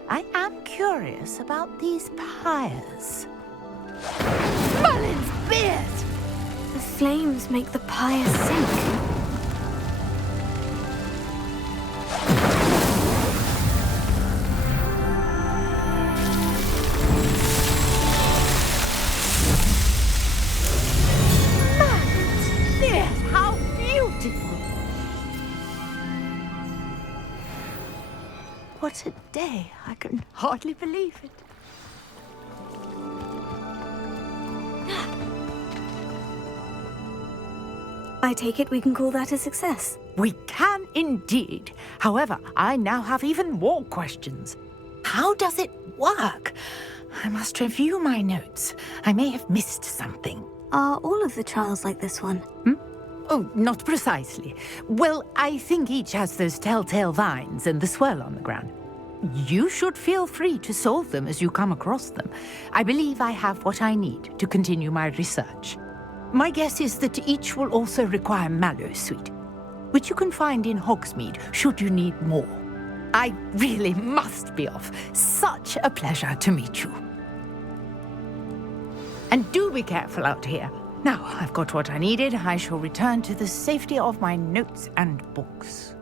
I am curious about these pyres. Merlin's beard! The flames make the pyre sink. What a day. I can hardly believe it. I take it we can call that a success. We can indeed. However, I now have even more questions. How does it work? I must review my notes. I may have missed something. Are all of the trials like this one? Oh, not precisely. Well, I think each has those telltale vines and the swirl on the ground. You should feel free to solve them as you come across them. I believe I have what I need to continue my research. My guess is that each will also require Mallowsweet, which you can find in Hogsmeade should you need more. I really must be off. Such a pleasure to meet you. And do be careful out here. Now, I've got what I needed. I shall return to the safety of my notes and books.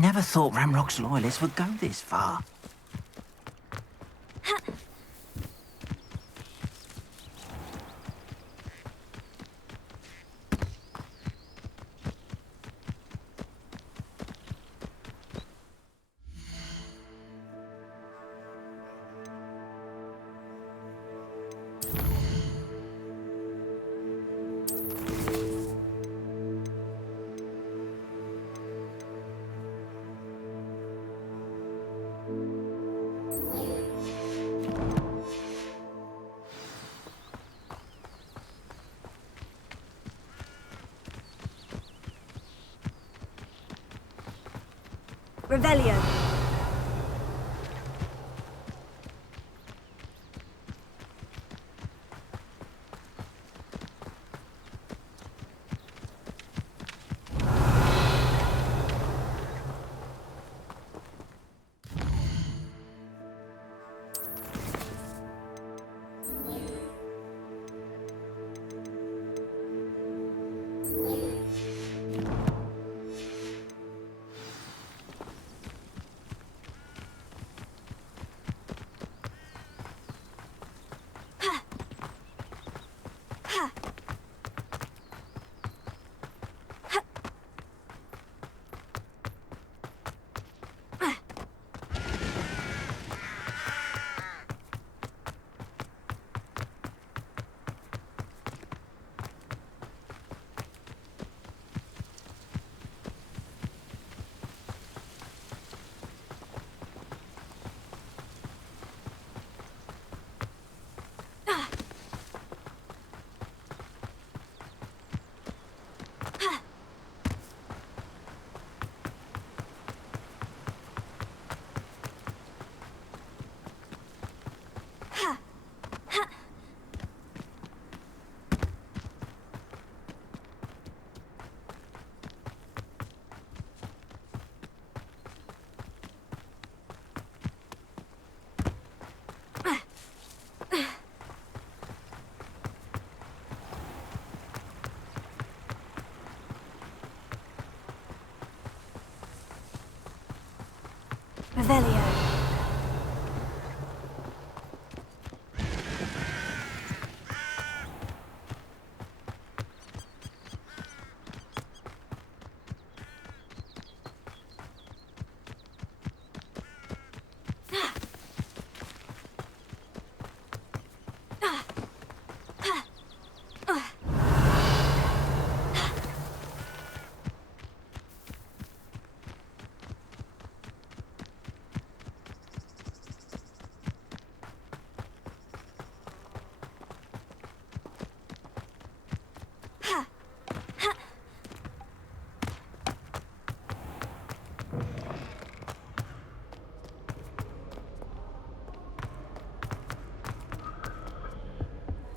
never thought Ramrock's loyalists would go this far. Revelio. Revelio.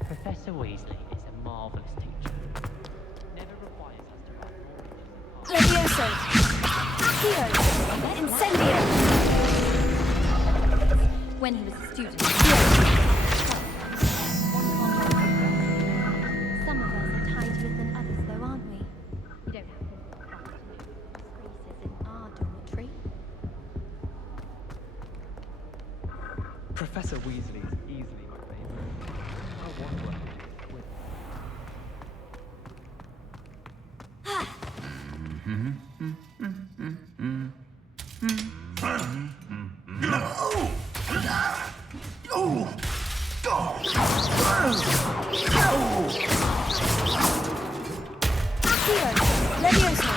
Professor Weasley is a marvelous teacher. Never requires us to write Levioso! Accio! Incendio! When he was a student. Some of us are tighter than others, though, aren't we? You don't have to fight disgraces in our dormitory. Professor Weasley is easily my favorite. I want to work with Accio! Levioso!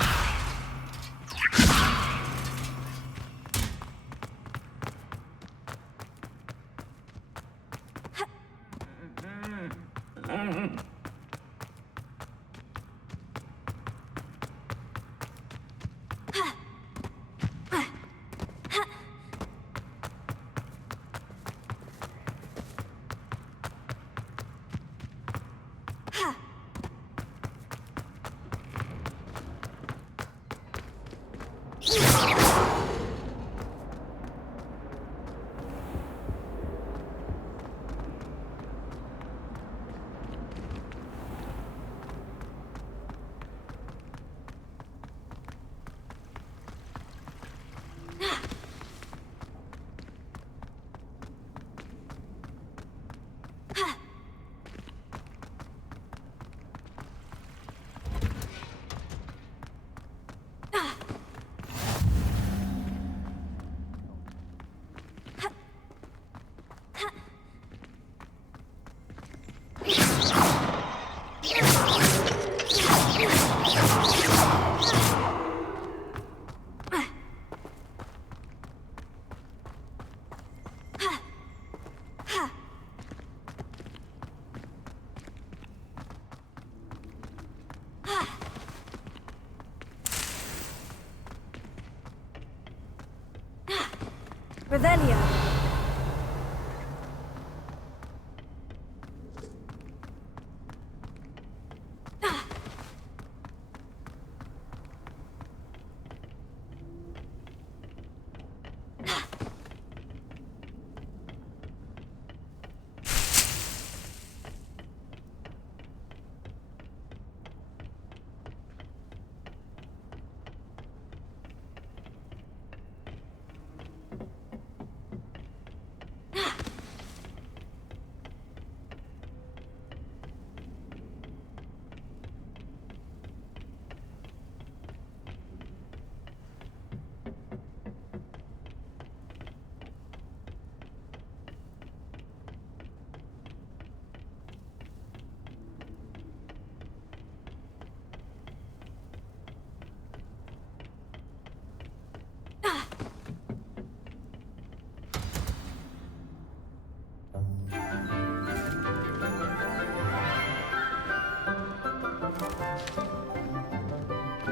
Revelio.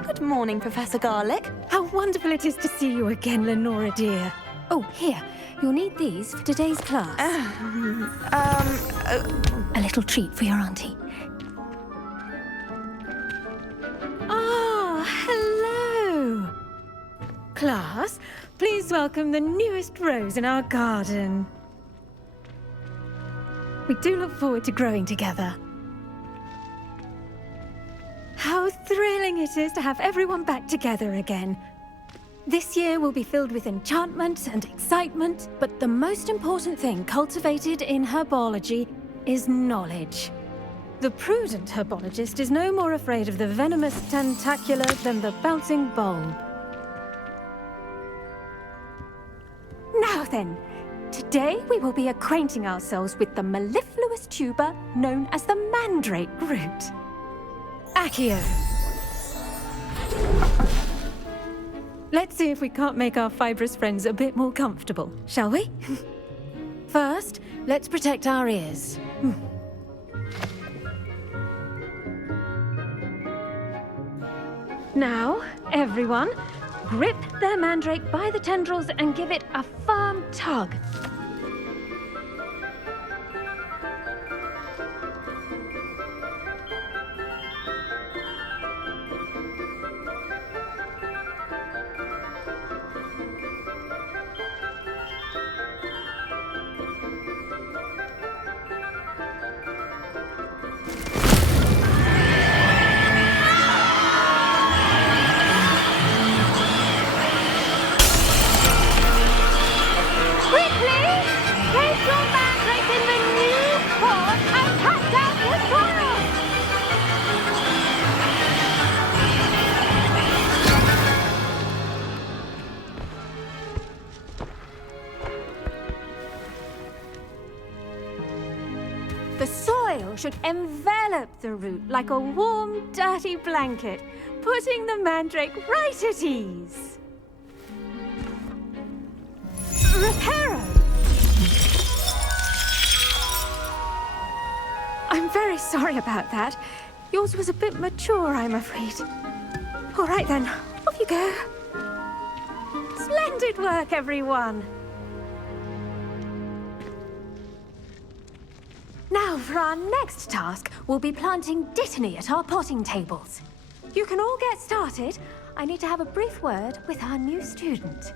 Good morning, Professor Garlick. How wonderful it is to see you again, Lenora dear. Oh, here. You'll need these for today's class. A little treat for your auntie. Ah, hello. Class, please welcome the newest rose in our garden. We do look forward to growing together. How thrilling it is to have everyone back together again. This year will be filled with enchantment and excitement, but the most important thing cultivated in herbology is knowledge. The prudent herbologist is no more afraid of the venomous tentacula than the bouncing bulb. Now then, today we will be acquainting ourselves with the mellifluous tuber known as the mandrake root. Accio. Let's see if we can't make our fibrous friends a bit more comfortable, shall we? First, let's protect our ears. Now, everyone, grip their mandrake by the tendrils and give it a firm tug. The soil should envelop the root like a warm, dirty blanket, putting the mandrake right at ease. Reparo! I'm very sorry about that. Yours was a bit mature, I'm afraid. All right then, off you go. Splendid work, everyone. Now, for our next task, we'll be planting dittany at our potting tables. You can all get started. I need to have a brief word with our new student.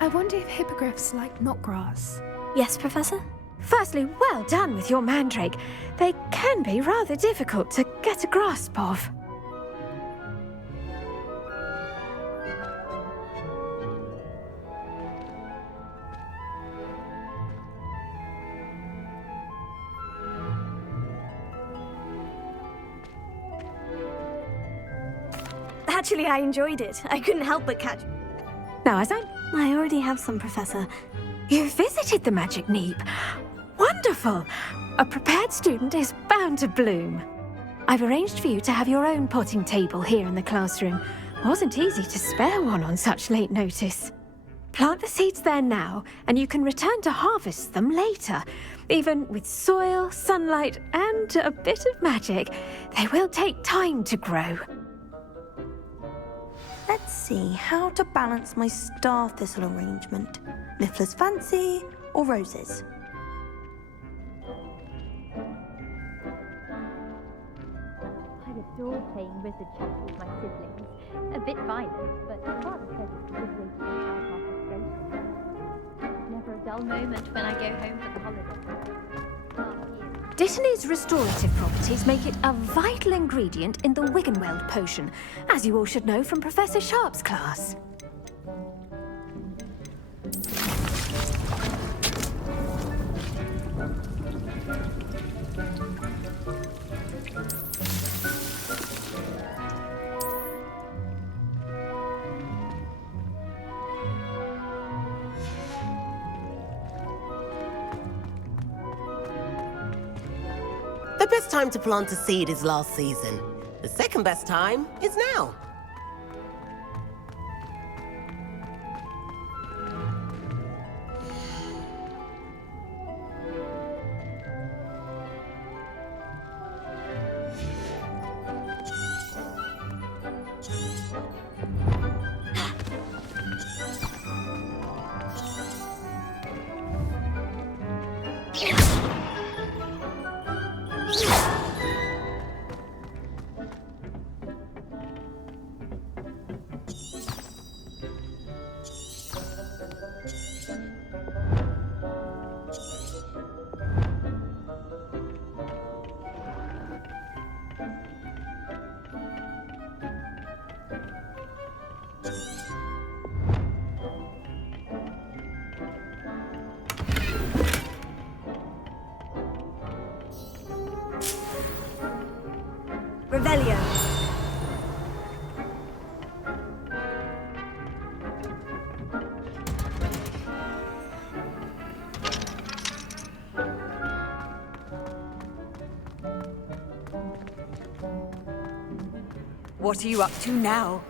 I wonder if hippogriffs like knotgrass. Yes, Professor? Firstly, well done with your mandrake. They can be rather difficult to get a grasp of. Actually, I enjoyed it. I couldn't help but catch... Now, as I already have some, Professor. You visited the Magic Neep. Wonderful! A prepared student is bound to bloom. I've arranged for you to have your own potting table here in the classroom. Wasn't easy to spare one on such late notice. Plant the seeds there now, and you can return to harvest them later. Even with soil, sunlight, and a bit of magic, they will take time to grow. Let's see how to balance my star thistle arrangement. Niffler's fancy or roses? I adore playing wizard chess with my siblings. A bit violent, but Father says it's a good way to get out our frustration. Never a dull moment when I go home for the holidays. Dittany's restorative properties make it a vital ingredient in the Wiggenweld potion, as you all should know from Professor Sharp's class. The best time to plant a seed is last season. The second best time is now. Revelio. What are you up to now?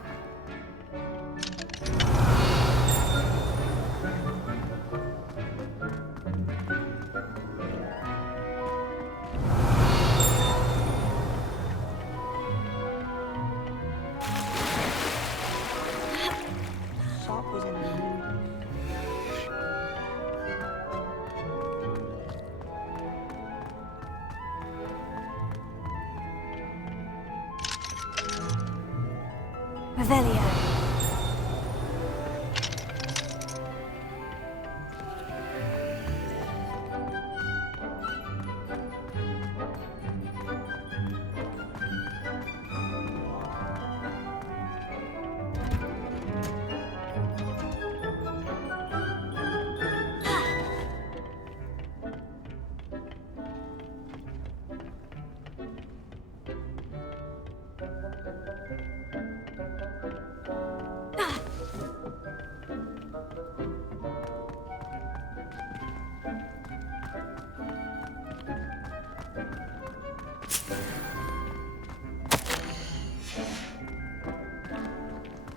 Sharp was in the mood. Revelio.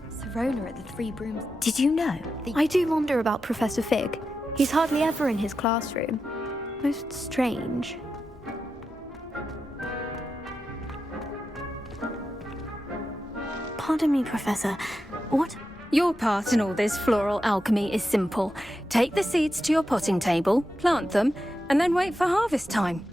Serona at the Three Brooms. Did you know? I do wonder about Professor Fig. He's hardly ever in his classroom. Most strange. Pardon me, Professor. What? Your part in all this floral alchemy is simple. Take the seeds to your potting table, plant them, and then wait for harvest time.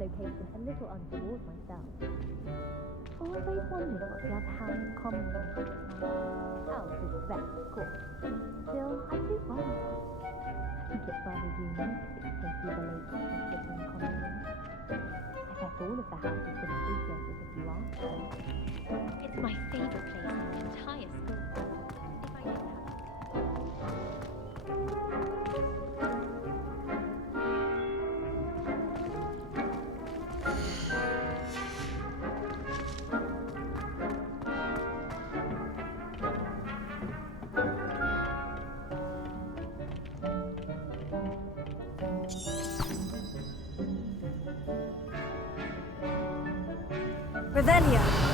location a little untoward myself. Always wondered what the other house in common with. House is the best, of course. Still, I do wonder. I think it's rather unique that you simply relate to the sibling common room. I bet all of the houses would appreciate it if you asked them. It's my favourite place in the entire school. If I didn't have Revelio.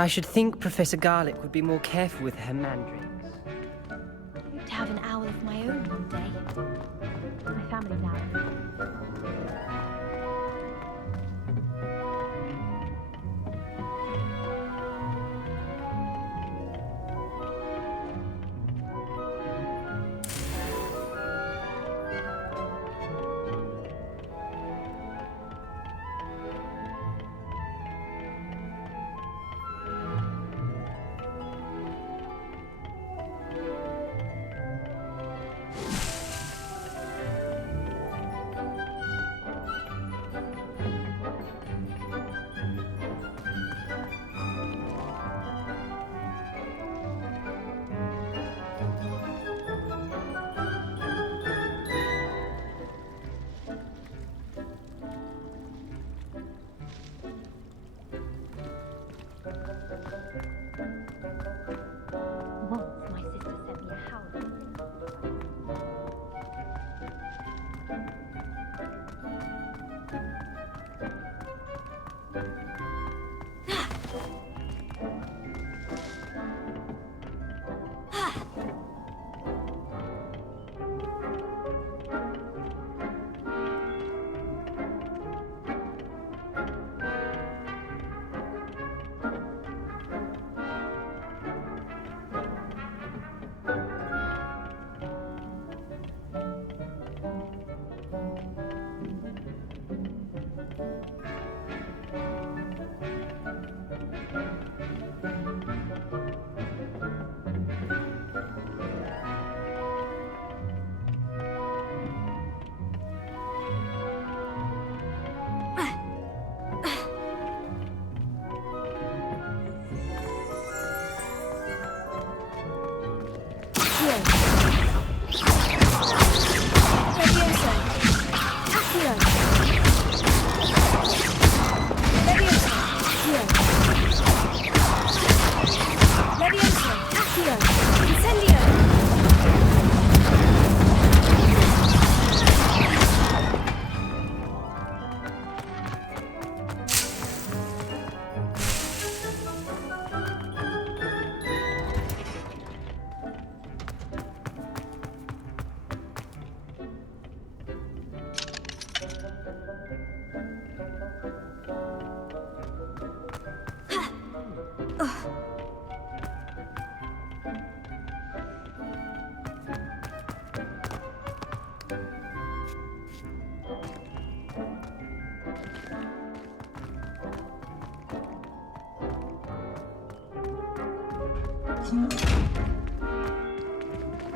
I should think Professor Garlick would be more careful with her mandrakes. I hope to have an owl of my own one day. My family's owl.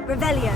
Revelio.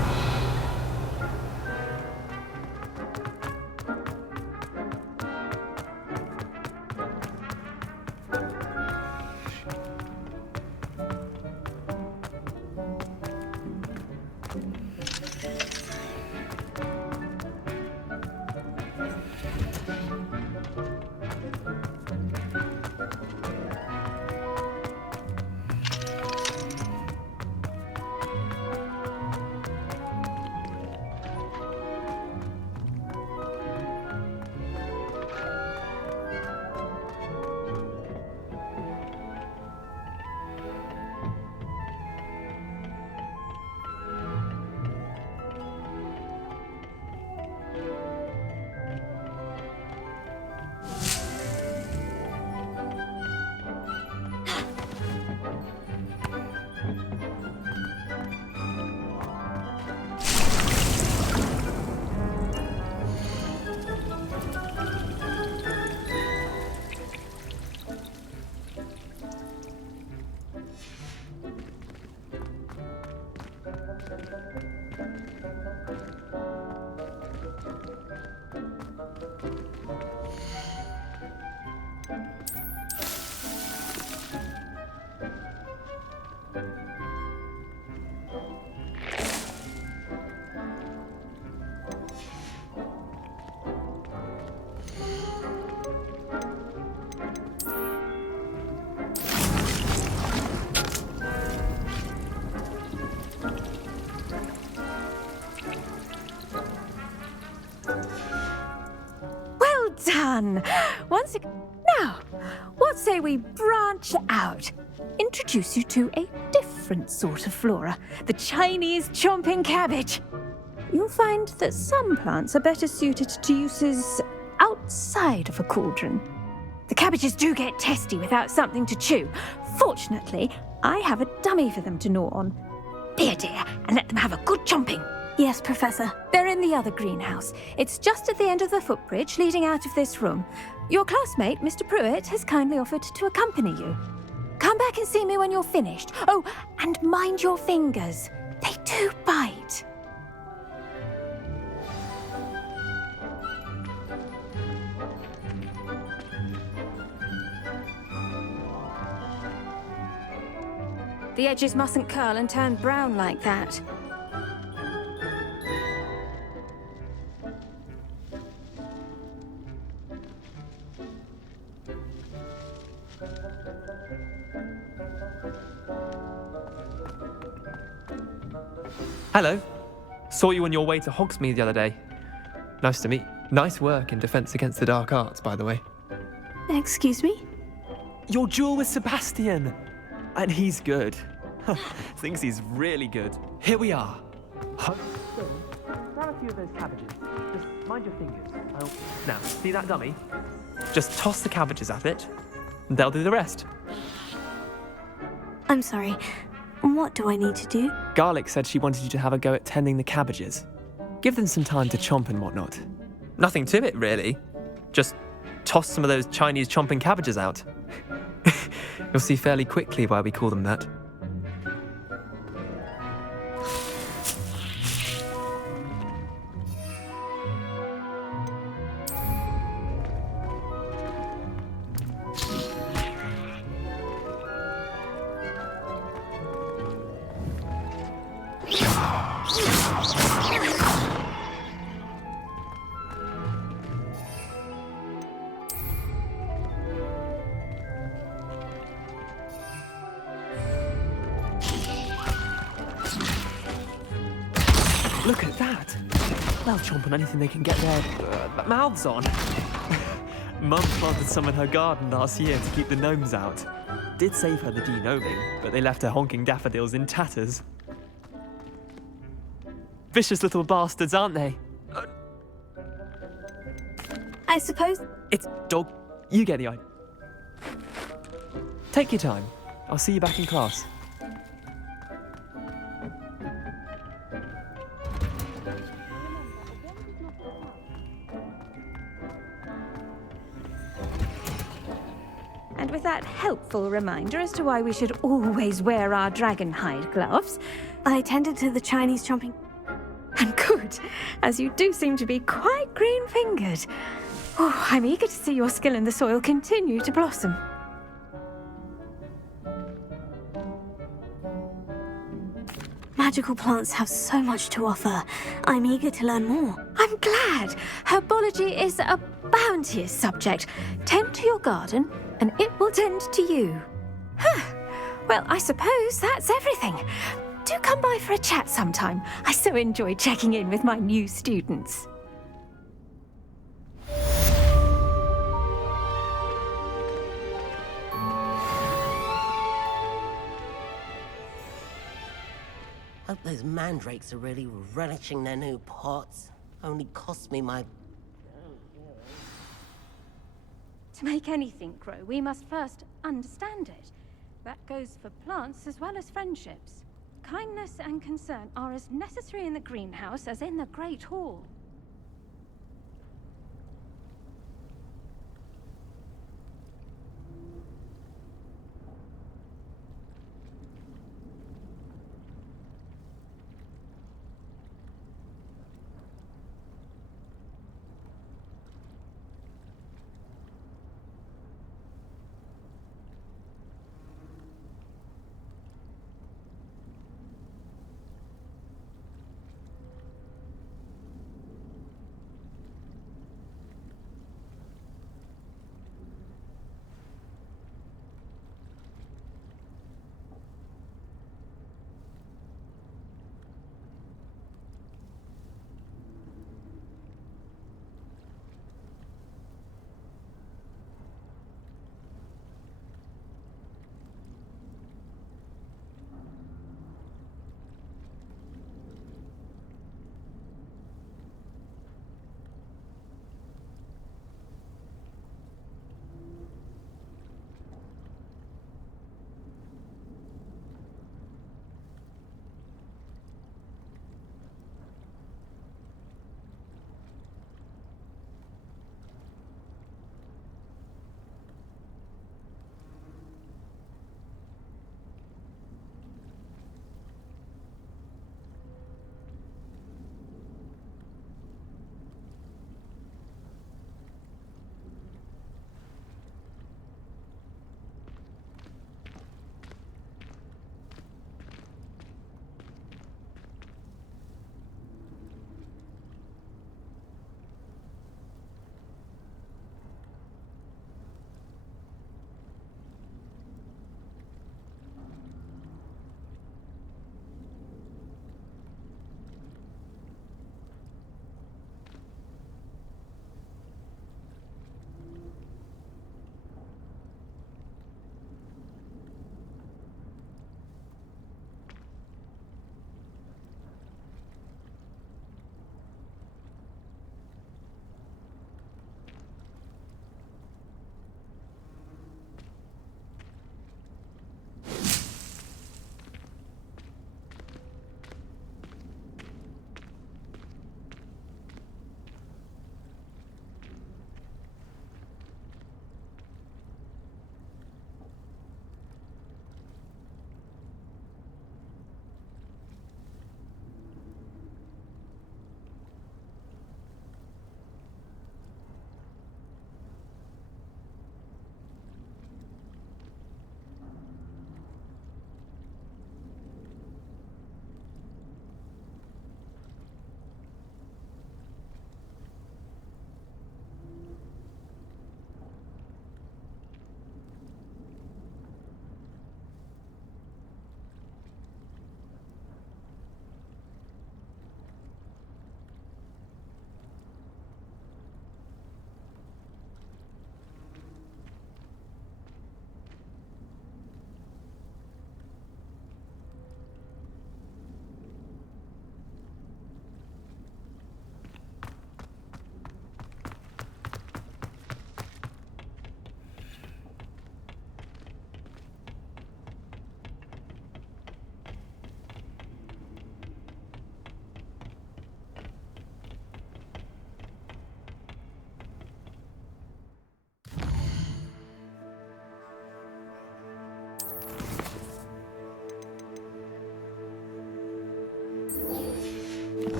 Well done! Now, what say we branch out? Introduce you to a different sort of flora, the Chinese chomping cabbage. You'll find that some plants are better suited to uses outside of a cauldron. The cabbages do get testy without something to chew. Fortunately, I have a dummy for them to gnaw on. Be a dear and let them have a good chomping. Yes, Professor. They're in the other greenhouse. It's just at the end of the footbridge leading out of this room. Your classmate, Mr. Pruitt, has kindly offered to accompany you. Come back and see me when you're finished. Oh, and mind your fingers. They do bite. The edges mustn't curl and turn brown like that. Hello. Saw you on your way to Hogsmeade the other day. Nice to meet. Nice work in Defense Against the Dark Arts, by the way. Excuse me? Your duel with Sebastian. And he's good. Thinks he's really good. Here we are. Grab a few of those cabbages. Just mind your fingers. Now, see that dummy? Just toss the cabbages at it, and they'll do the rest. I'm sorry. What do I need to do? Garlic said she wanted you to have a go at tending the cabbages. Give them some time to chomp and whatnot. Nothing to it, really. Just toss some of those Chinese chomping cabbages out. You'll see fairly quickly why we call them that. Look at that! They'll chomp on anything they can get their mouths on. Mum planted some in her garden last year to keep the gnomes out. Did save her the de-gnoming, but they left her honking daffodils in tatters. Vicious little bastards, aren't they? I suppose... It's dog. You get the idea. Take your time. I'll see you back in class. And with that helpful reminder as to why we should always wear our dragon hide gloves. I tended to the Chinese chomping. And good, as you do seem to be quite green-fingered. Oh, I'm eager to see your skill in the soil continue to blossom. Magical plants have so much to offer. I'm eager to learn more. I'm glad. Herbology is a bounteous subject. Tend to your garden, and it will tend to you. Well, I suppose that's everything. Do come by for a chat sometime. I so enjoy checking in with my new students. Hope those mandrakes are really relishing their new pots. Only cost me my... To make anything grow, we must first understand it. That goes for plants as well as friendships. Kindness and concern are as necessary in the greenhouse as in the Great Hall.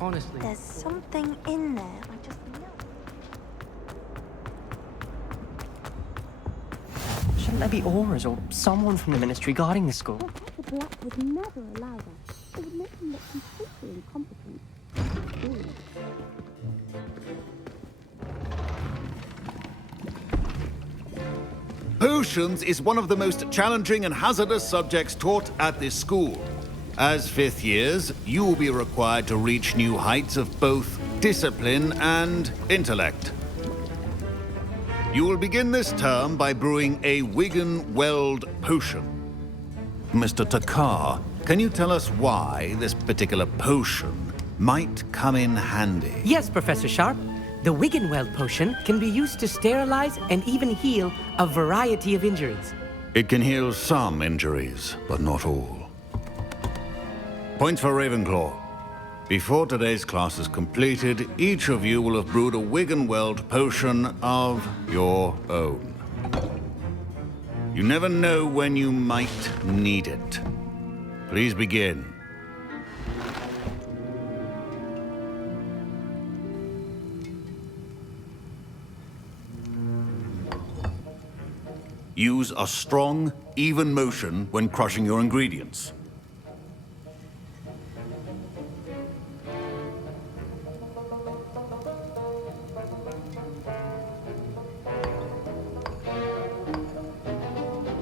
Honestly. There's something in there. I just know. Shouldn't there be auras or someone from the ministry guarding the school? Professor Black would never allow that. It would make him look completely incompetent. Potions is one of the most challenging and hazardous subjects taught at this school. As fifth years, you will be required to reach new heights of both discipline and intellect. You will begin this term by brewing a Wigan-Weld potion. Mr. Takar, can you tell us why this particular potion might come in handy? Yes, Professor Sharp. The Wigan-Weld potion can be used to sterilize and even heal a variety of injuries. It can heal some injuries, but not all. Points for Ravenclaw. Before today's class is completed, each of you will have brewed a Wigan-Weld potion of your own. You never know when you might need it. Please begin. Use a strong, even motion when crushing your ingredients.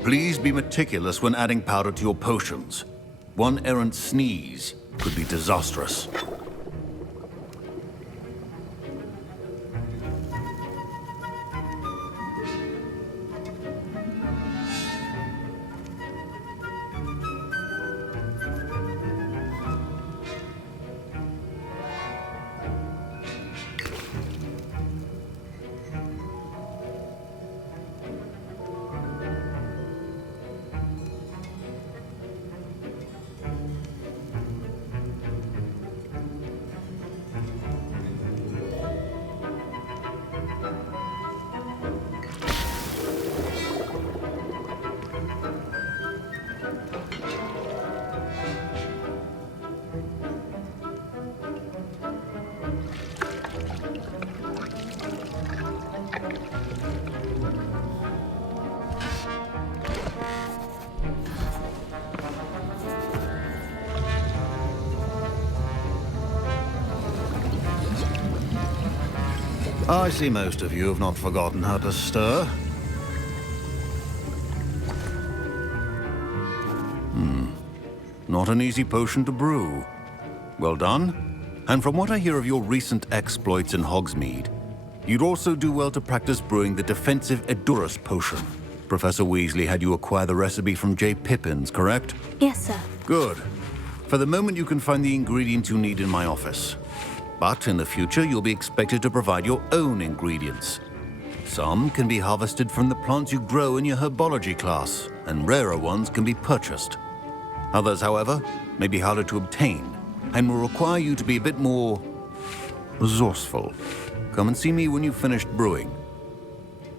Please be meticulous when adding powder to your potions. One errant sneeze could be disastrous. I see most of you have not forgotten how to stir. Not an easy potion to brew. Well done. And from what I hear of your recent exploits in Hogsmeade, you'd also do well to practice brewing the defensive Edurus potion. Professor Weasley had you acquire the recipe from J. Pippin's, correct? Yes, sir. Good. For the moment, you can find the ingredients you need in my office. But in the future, you'll be expected to provide your own ingredients. Some can be harvested from the plants you grow in your herbology class, and rarer ones can be purchased. Others, however, may be harder to obtain, and will require you to be a bit more resourceful. Come and see me when you've finished brewing,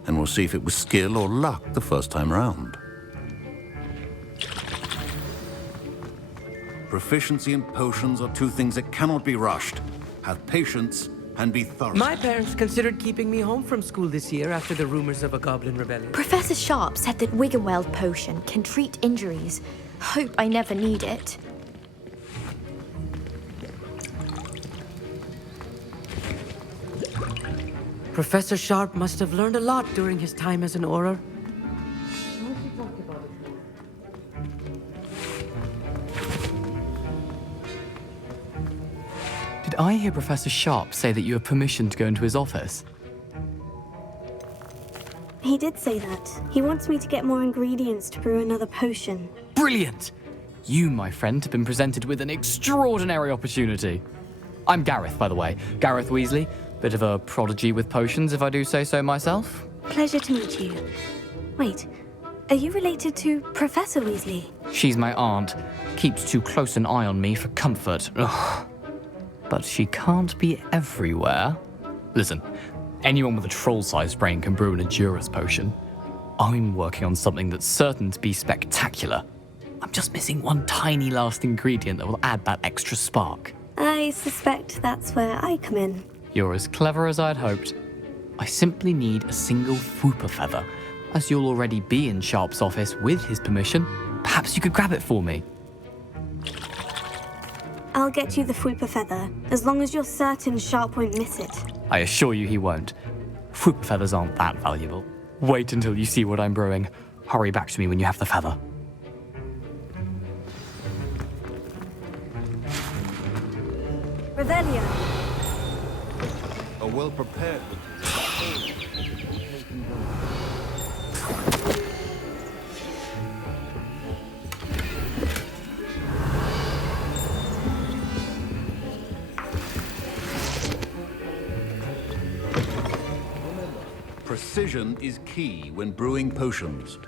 and we'll see if it was skill or luck the first time round. Proficiency in potions are two things that cannot be rushed. Have patience and be thorough. My parents considered keeping me home from school this year after the rumors of a goblin rebellion. Professor Sharp said that Wigan-Weld potion can treat injuries. Hope I never need it. Professor Sharp must have learned a lot during his time as an Auror. Did I hear Professor Sharp say that you have permission to go into his office? He did say that. He wants me to get more ingredients to brew another potion. Brilliant! You, my friend, have been presented with an extraordinary opportunity. I'm Gareth, by the way. Gareth Weasley. Bit of a prodigy with potions, if I do say so myself. Pleasure to meet you. Wait, are you related to Professor Weasley? She's my aunt. Keeps too close an eye on me for comfort. Ugh. But she can't be everywhere. Listen, anyone with a troll-sized brain can brew an Edurus potion. I'm working on something that's certain to be spectacular. I'm just missing one tiny last ingredient that will add that extra spark. I suspect that's where I come in. You're as clever as I'd hoped. I simply need a single Fwooper feather. As you'll already be in Sharp's office with his permission, perhaps you could grab it for me. I'll get you the Fwooper feather, as long as you're certain Sharp won't miss it. I assure you he won't. Fwooper feathers aren't that valuable. Wait until you see what I'm brewing. Hurry back to me when you have the feather. Revelio. A well-prepared... Precision is key when brewing potions.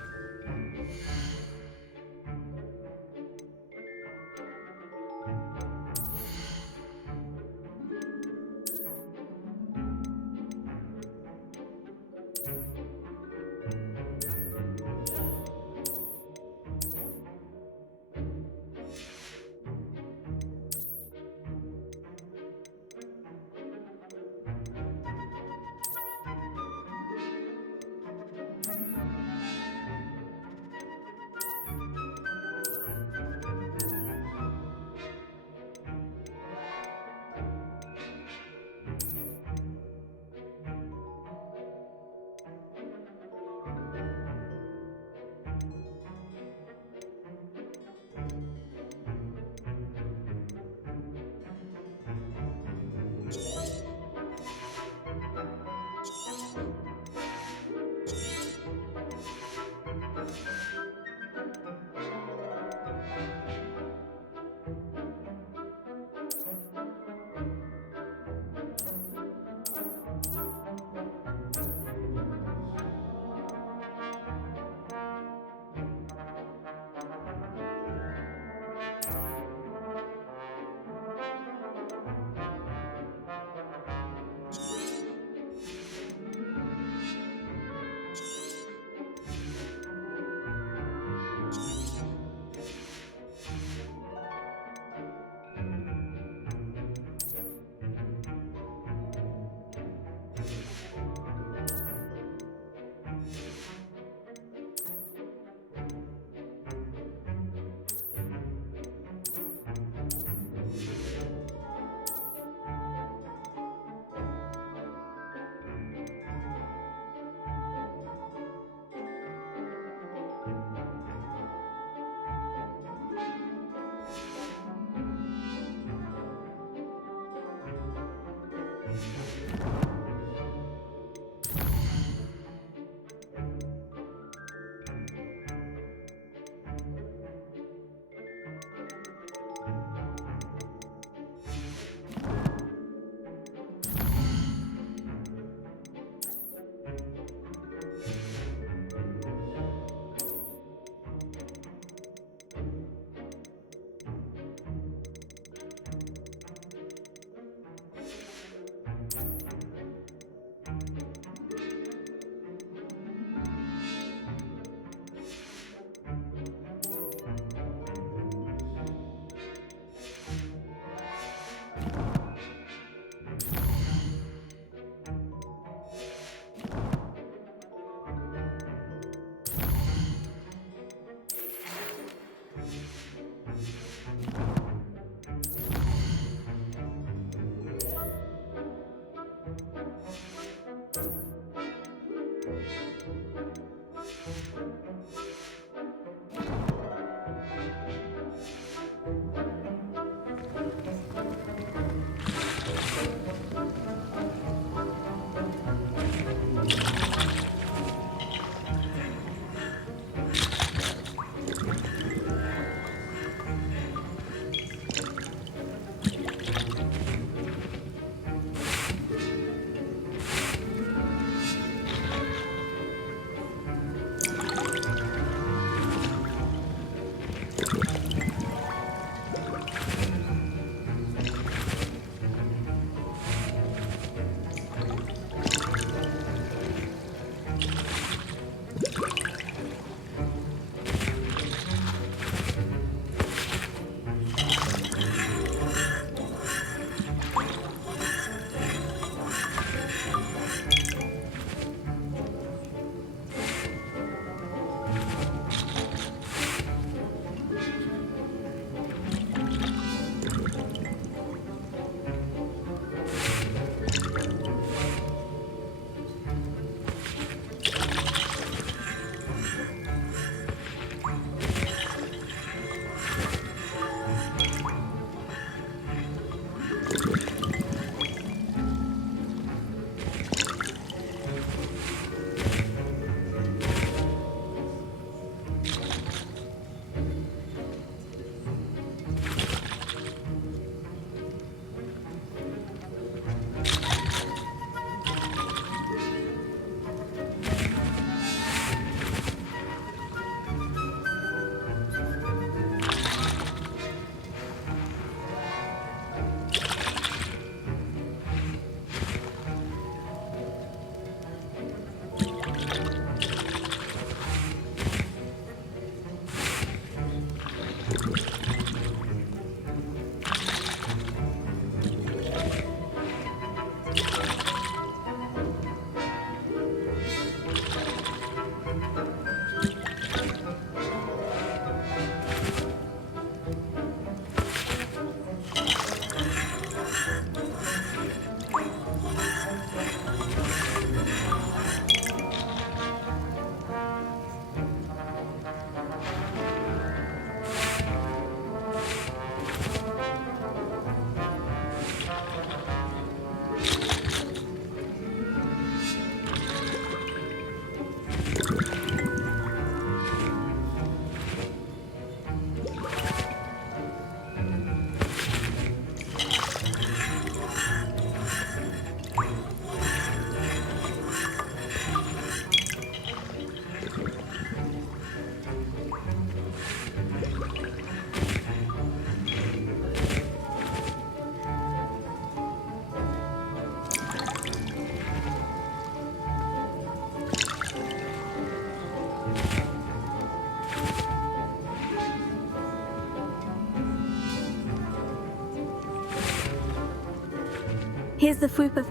Here's the Fwooper.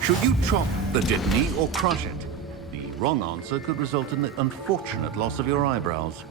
Should you chop the jitney or crush it? The wrong answer could result in the unfortunate loss of your eyebrows.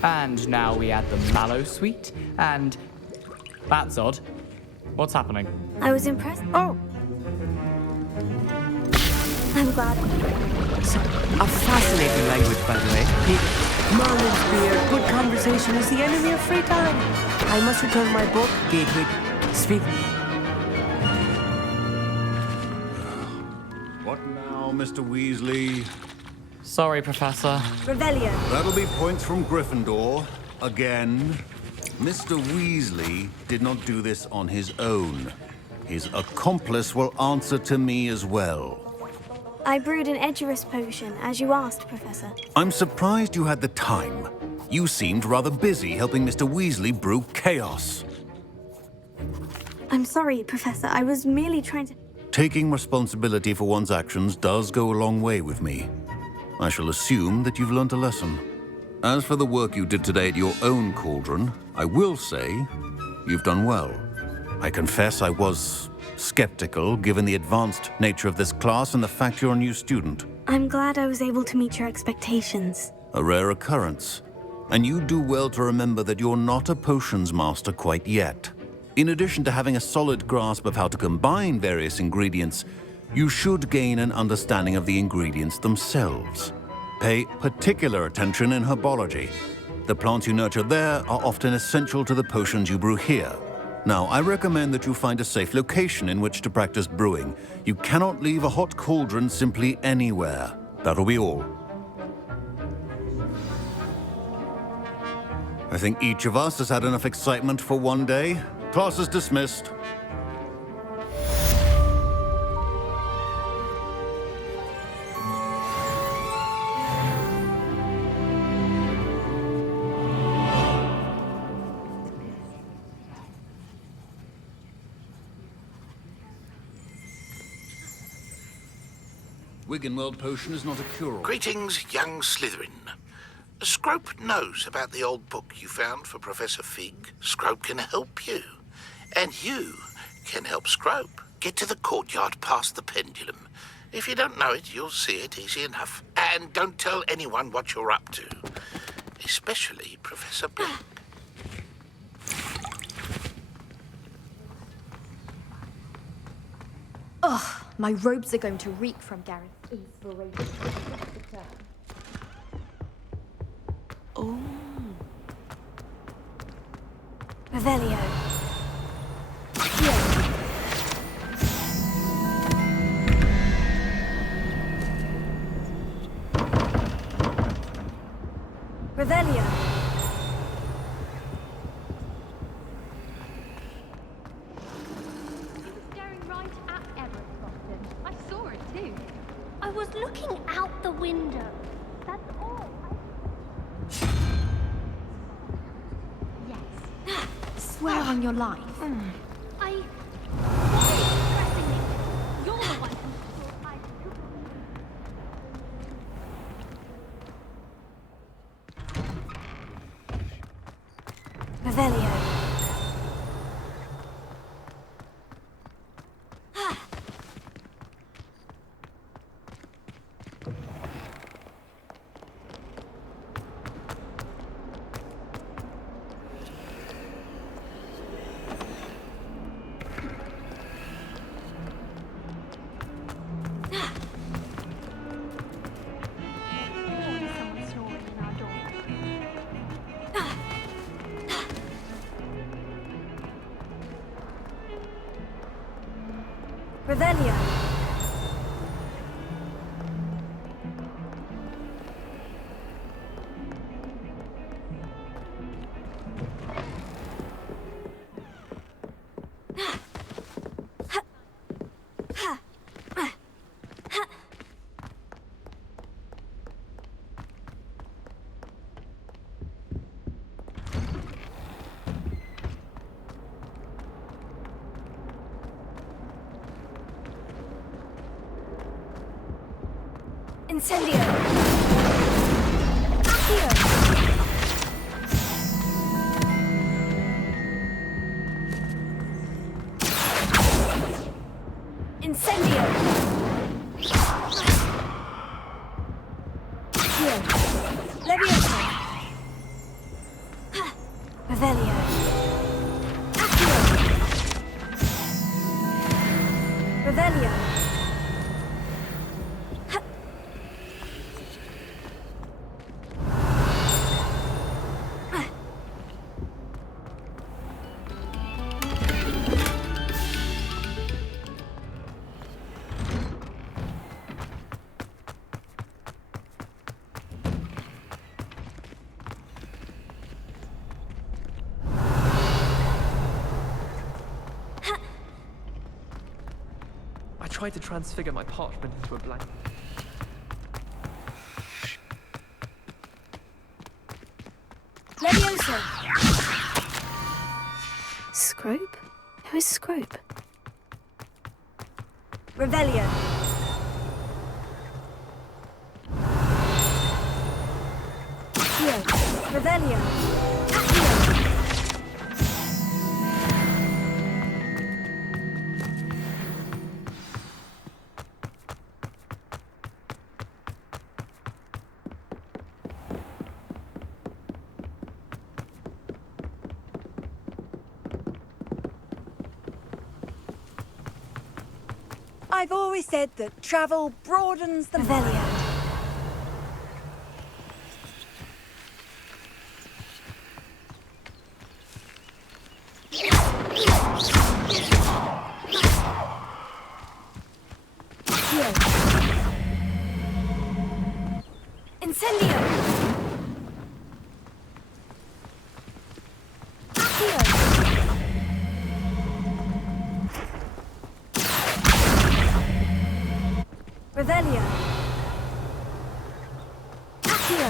And now we add the mallow sweet, and... That's odd. What's happening? I was impressed. Oh! I'm glad. So, a fascinating language, by the way. Marlin's beer, good conversation is the enemy of free time. I must return my book, Gateway. Speak. What now, Mr. Weasley? Sorry, Professor. Revelio. That'll be points from Gryffindor. Again. Mr. Weasley did not do this on his own. His accomplice will answer to me as well. I brewed an Edgerus potion, as you asked, Professor. I'm surprised you had the time. You seemed rather busy helping Mr. Weasley brew chaos. I'm sorry, Professor. I was merely trying to... Taking responsibility for one's actions does go a long way with me. I shall assume that you've learnt a lesson. As for the work you did today at your own cauldron, I will say you've done well. I confess I was skeptical, given the advanced nature of this class and the fact you're a new student. I'm glad I was able to meet your expectations. A rare occurrence. And you do well to remember that you're not a potions master quite yet. In addition to having a solid grasp of how to combine various ingredients, you should gain an understanding of the ingredients themselves. Pay particular attention in herbology. The plants you nurture there are often essential to the potions you brew here. Now, I recommend that you find a safe location in which to practice brewing. You cannot leave a hot cauldron simply anywhere. That'll be all. I think each of us has had enough excitement for one day. Class is dismissed. Wiggenweld potion is not a cure-all. Greetings, young Slytherin. Scrope knows about the old book you found for Professor Fig. Scrope can help you. And you can help Scrope. Get to the courtyard past the pendulum. If you don't know it, you'll see it easy enough. And don't tell anyone what you're up to. Especially Professor Black. Ugh, my robes are going to reek from Gareth's inspiration. Oh. Revelio. Revelio. I was looking out the window. That's all. Yes. Swear on your life. Why are you pressing me? You're the one who thought I could. Revelio. Revelio. Incendio! Accio! Incendio! Accio! Levioso! Revelio! Accio! Revelio! I tried to transfigure my parchment into a blanket. Levioso! Scrope? Who is Scrope? Revelio! Accio! Revelio! Accio! I've always said that travel broadens the mind. Incendio! Accio! Revelio! Accio!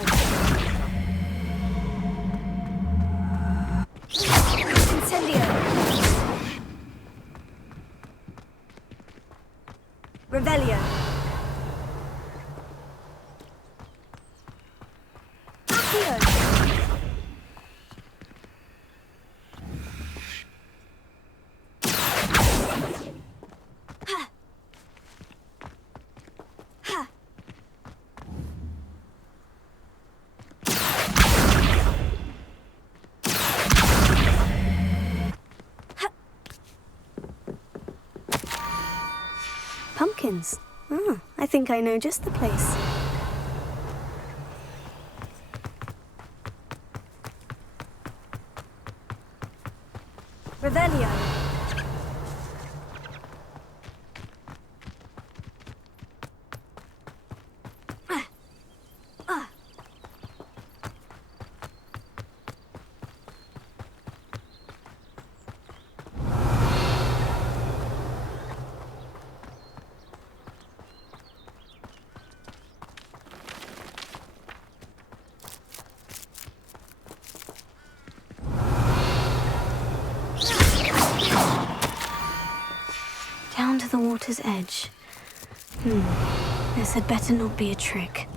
Incendio! Revelio! Accio! Pumpkins. Oh, I think I know just the place. Revelio. Down to the water's edge. This had better not be a trick.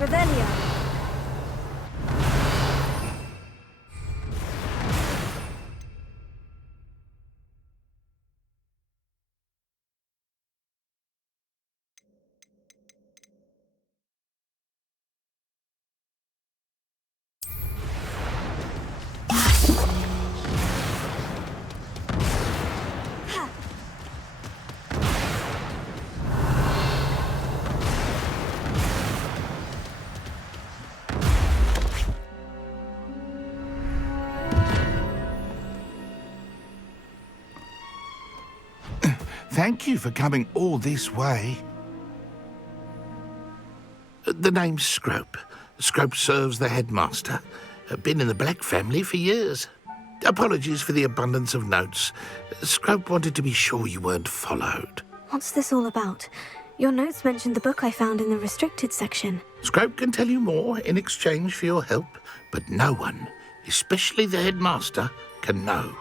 Revelio. Thank you for coming all this way. The name's Scrope. Scrope serves the headmaster. Been in the Black family for years. Apologies for the abundance of notes. Scrope wanted to be sure you weren't followed. What's this all about? Your notes mentioned the book I found in the restricted section. Scrope can tell you more in exchange for your help, but no one, especially the headmaster, can know.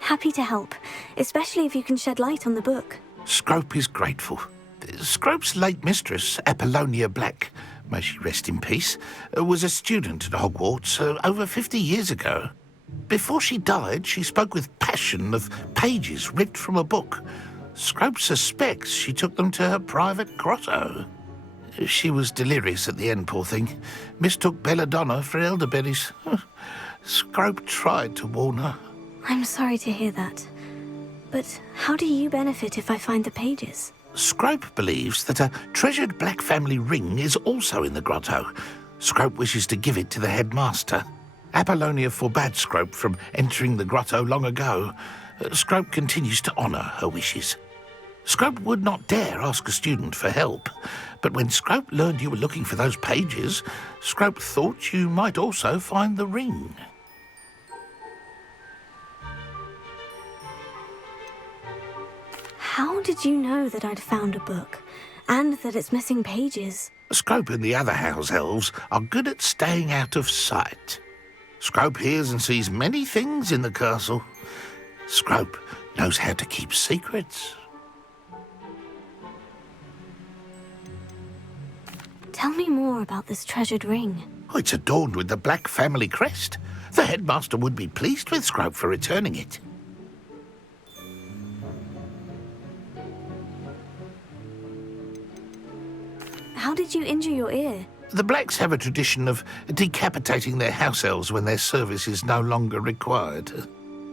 Happy to help, especially if you can shed light on the book. Scrope is grateful. Scrope's late mistress, Apollonia Black, may she rest in peace, was a student at Hogwarts over 50 years ago. Before she died, she spoke with passion of pages ripped from a book. Scrope suspects she took them to her private grotto. She was delirious at the end, poor thing. Mistook belladonna for elderberries. Scrope tried to warn her. I'm sorry to hear that. But how do you benefit if I find the pages? Scrope believes that a treasured Black family ring is also in the grotto. Scrope wishes to give it to the headmaster. Apollonia forbade Scrope from entering the grotto long ago. Scrope continues to honour her wishes. Scrope would not dare ask a student for help, but when Scrope learned you were looking for those pages, Scrope thought you might also find the ring. How did you know that I'd found a book, and that it's missing pages? Scrope and the other house elves are good at staying out of sight. Scrope hears and sees many things in the castle. Scrope knows how to keep secrets. Tell me more about this treasured ring. Oh, it's adorned with the Black family crest. The headmaster would be pleased with Scrope for returning it. How did you injure your ear? The Blacks have a tradition of decapitating their house elves when their service is no longer required.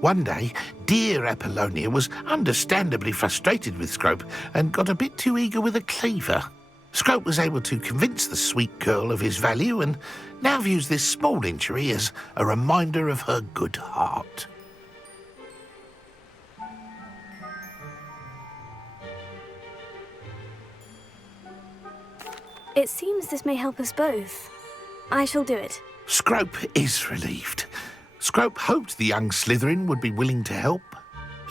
One day, dear Apollonia was understandably frustrated with Scrope and got a bit too eager with a cleaver. Scrope was able to convince the sweet girl of his value and now views this small injury as a reminder of her good heart. It seems this may help us both. I shall do it. Scrope is relieved. Scrope hoped the young Slytherin would be willing to help.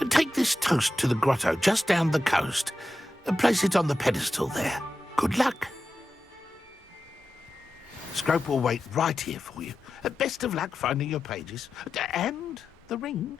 Take this toast to the grotto just down the coast and place it on the pedestal there. Good luck. Scrope will wait right here for you. Best of luck finding your pages. And the ring.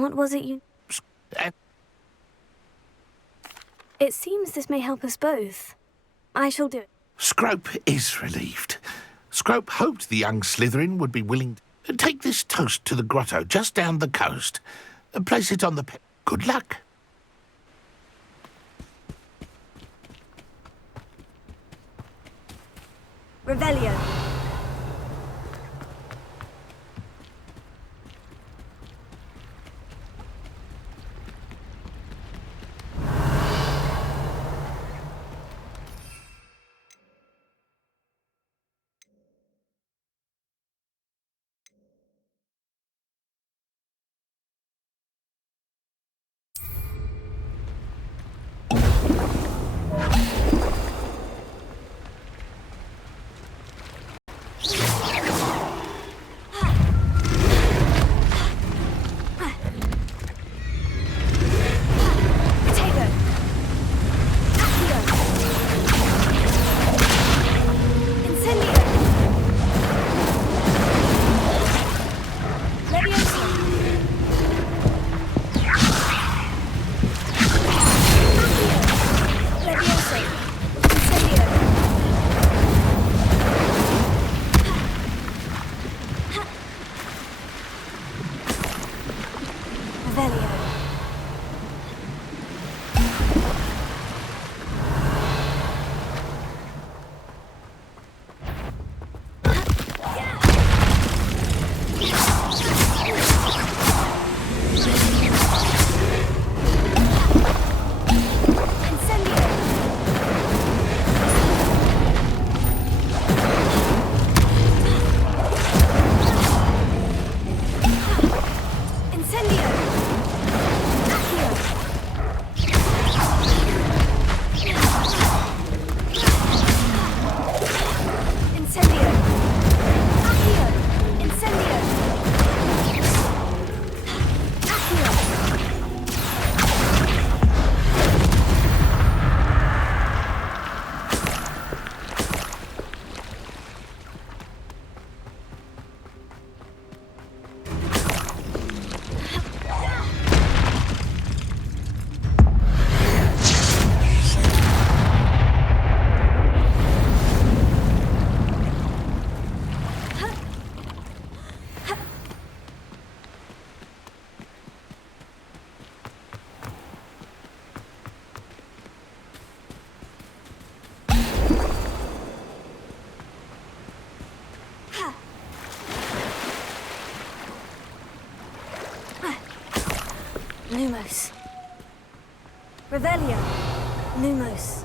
What was it you... It seems this may help us both. I shall do it. Scrope is relieved. Scrope hoped the young Slytherin would be willing to take this toast to the grotto just down the coast and place it on the... Good luck. Revelio. Lumos. Revelio. Lumos.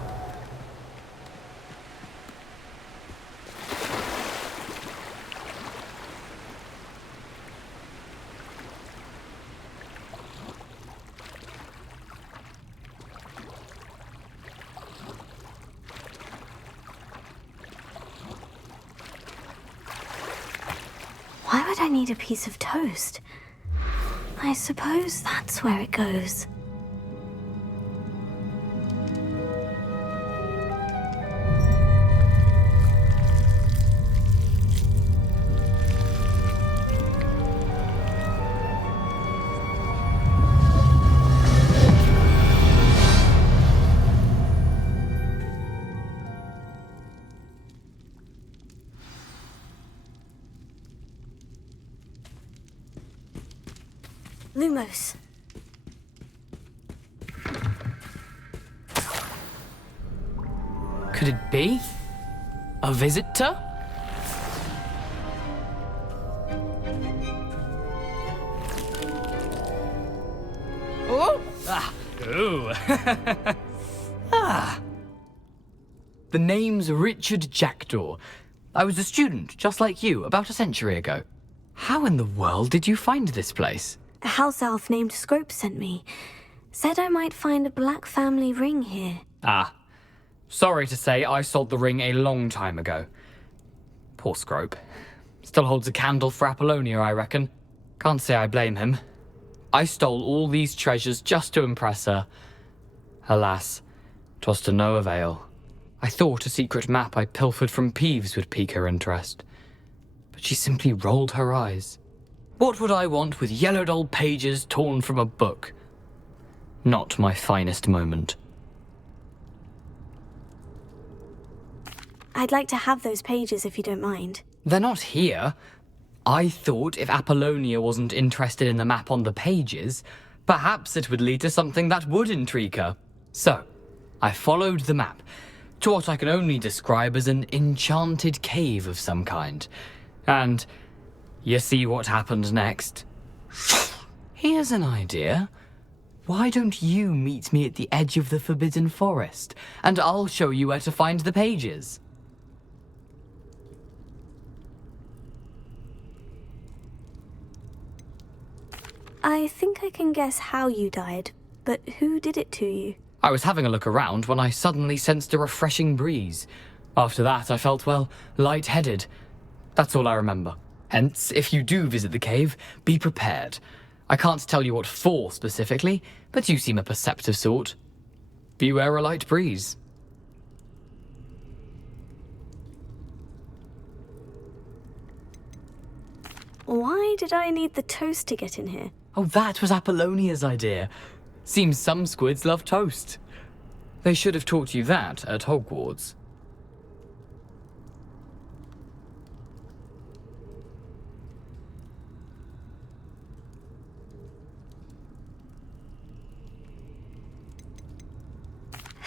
Why would I need a piece of toast? I suppose that's where it goes. Lumos. Could it be? A visitor? Oh! Ah! Ooh! Ah! The name's Richard Jackdaw. I was a student, just like you, about a century ago. How in the world did you find this place? A house elf named Scrope sent me. Said I might find a black family ring here. Ah. Sorry to say, I sold the ring a long time ago. Poor Scrope. Still holds a candle for Apollonia, I reckon. Can't say I blame him. I stole all these treasures just to impress her. Alas, 'twas to no avail. I thought a secret map I pilfered from Peeves would pique her interest. But she simply rolled her eyes. What would I want with yellowed old pages torn from a book? Not my finest moment. I'd like to have those pages if you don't mind. They're not here. I thought if Apollonia wasn't interested in the map on the pages, perhaps it would lead to something that would intrigue her. So, I followed the map to what I can only describe as an enchanted cave of some kind. And you see what happened next? Here's an idea. Why don't you meet me at the edge of the Forbidden Forest, and I'll show you where to find the pages? I think I can guess how you died, but who did it to you? I was having a look around when I suddenly sensed a refreshing breeze. After that, I felt, well, lightheaded. That's all I remember. Hence, if you do visit the cave, be prepared. I can't tell you what for specifically, but you seem a perceptive sort. Beware a light breeze. Why did I need the toast to get in here? Oh, that was Apollonia's idea. Seems some squids love toast. They should have taught you that at Hogwarts.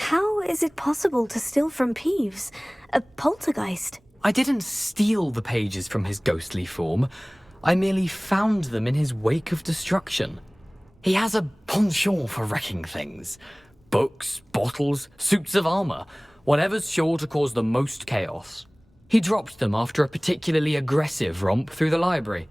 How is it possible to steal from Peeves? A poltergeist? I didn't steal the pages from his ghostly form. I merely found them in his wake of destruction. He has a penchant for wrecking things. Books, bottles, suits of armor, whatever's sure to cause the most chaos. He dropped them after a particularly aggressive romp through the library.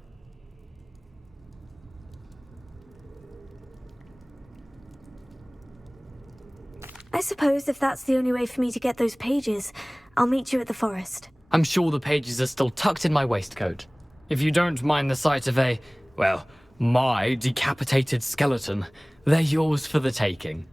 I suppose if that's the only way for me to get those pages, I'll meet you at the forest. I'm sure the pages are still tucked in my waistcoat. If you don't mind the sight of a, well, my decapitated skeleton, they're yours for the taking.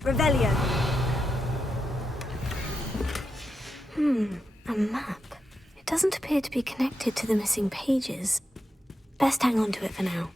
Revelio. A map. It doesn't appear to be connected to the missing pages. Best hang on to it for now.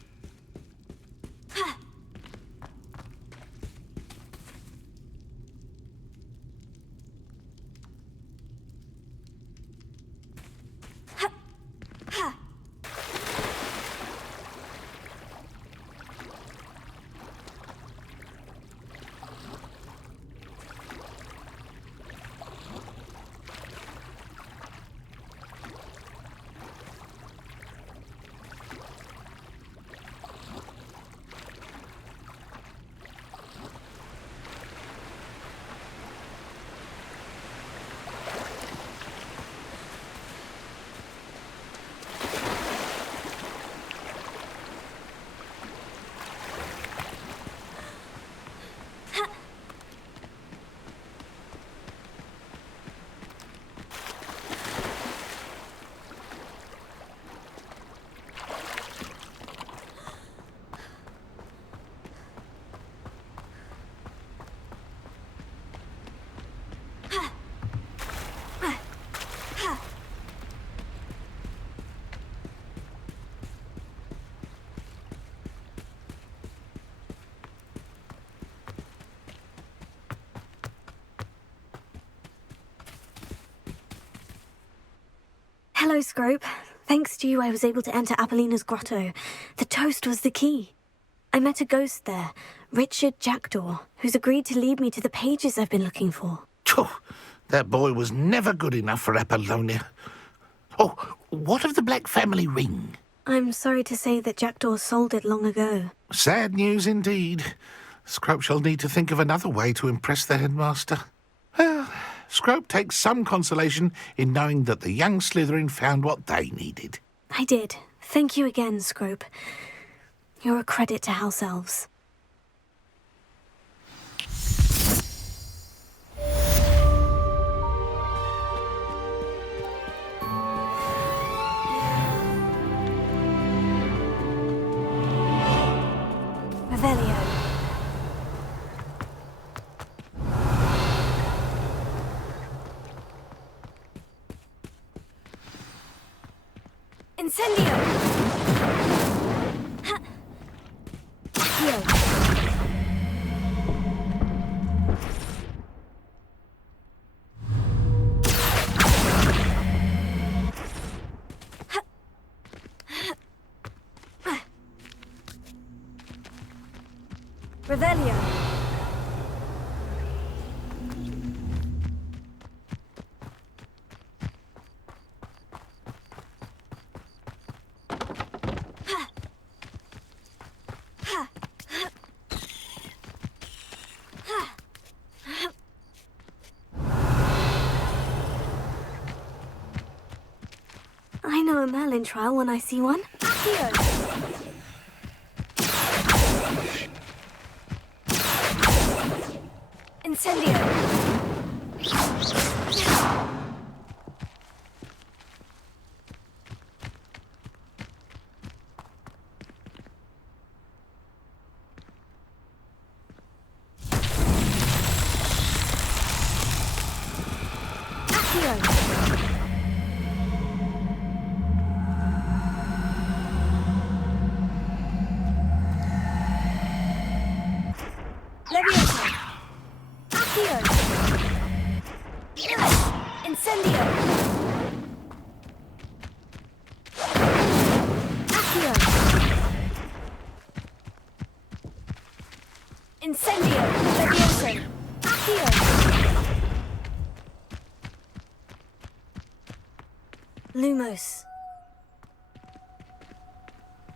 Hello, Scrope. Thanks to you, I was able to enter Apollina's grotto. The toast was the key. I met a ghost there, Richard Jackdaw, who's agreed to lead me to the pages I've been looking for. That boy was never good enough for Apollonia. Oh, what of the Black family ring? I'm sorry to say that Jackdaw sold it long ago. Sad news indeed. Scrope shall need to think of another way to impress the headmaster. Well, Scrope takes some consolation in knowing that the young Slytherin found what they needed. I did. Thank you again, Scrope. You're a credit to House Elves. Revelio. Incendio! Accio! Revelio! I know a Merlin trial when I see one. Accio! Incendio! Accio! Leviosa! Accio! Incendio! Accio! Incendio! Leviosa! Accio! Lumos.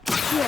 Accio!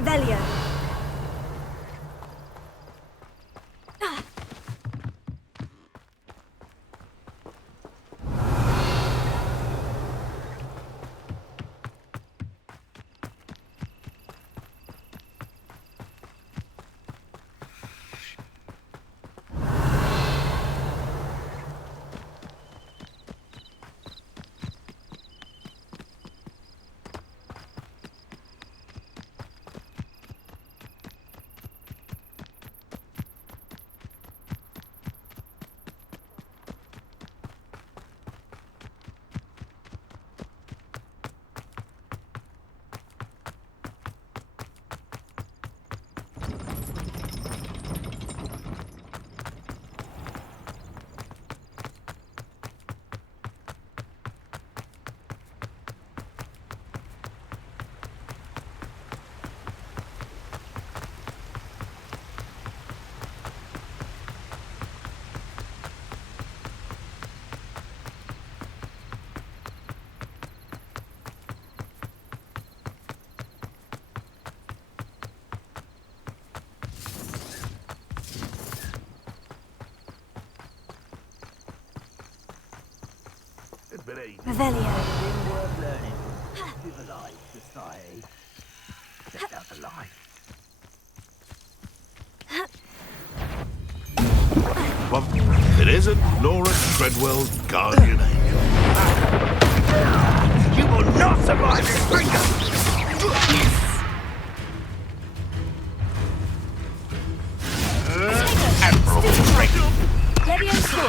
Revelio. Revelio. Well, it isn't Laura Treadwell's guardian angel. You will not survive this finger! Admiral Ready. Leviosa.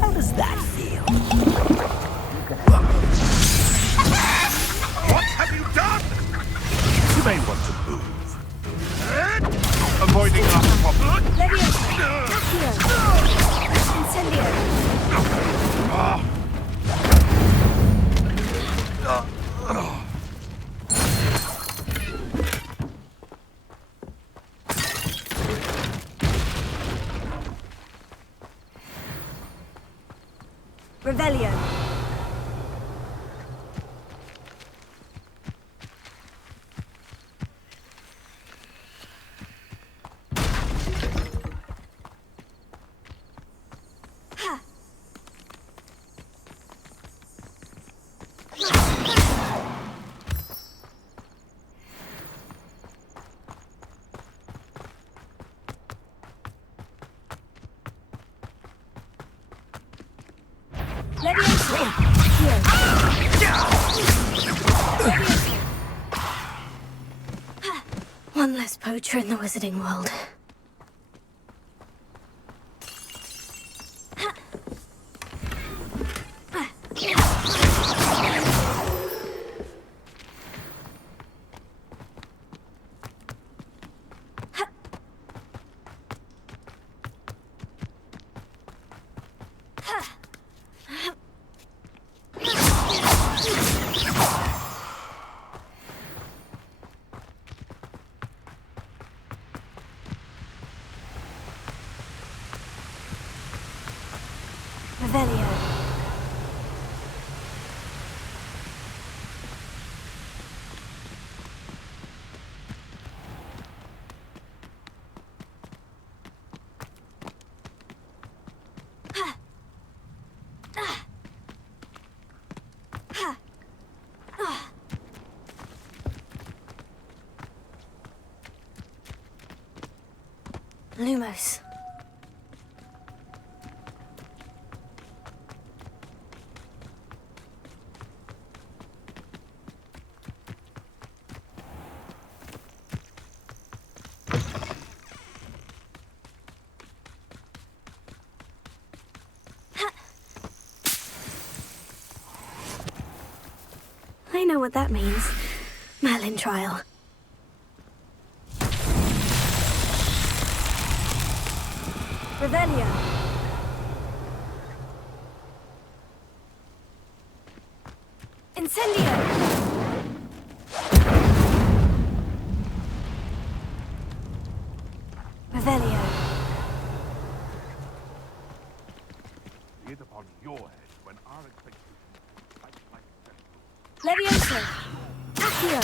How does that feel? What have you done? You may want to move. Avoiding our problem. Leviosa. Incendio. Revelio. One less poacher in the wizarding world. Revelio. Lumos. I know what that means. Merlin trial. Revelio. Incendio. Revelio. It upon your head when our expectations fight like Leviosa. Accio! Accio!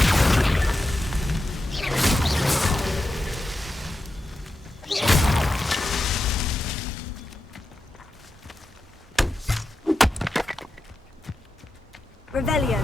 Revelio!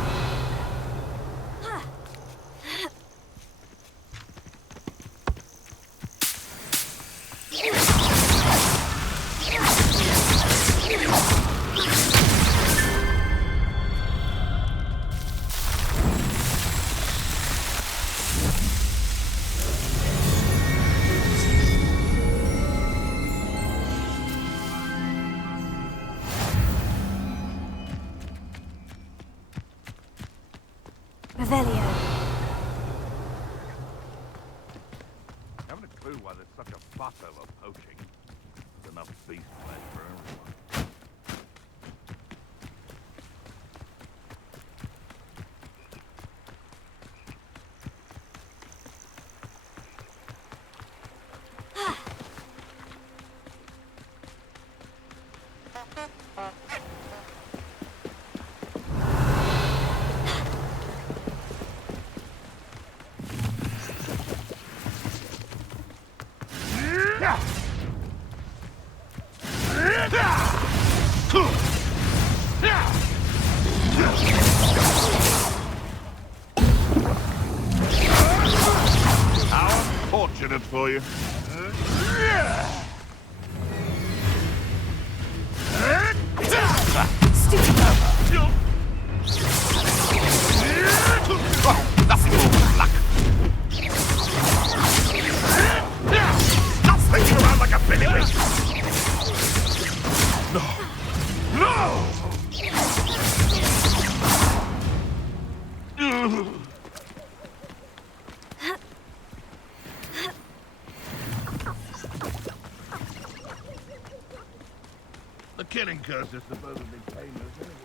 Revelio. Haven't a clue why there's such a fuss over poaching. There's enough beast flesh for everyone. How fortunate for you. Nothing more luck. Stop thinking around like a billy. No! The killing curse is supposedly painless anyway.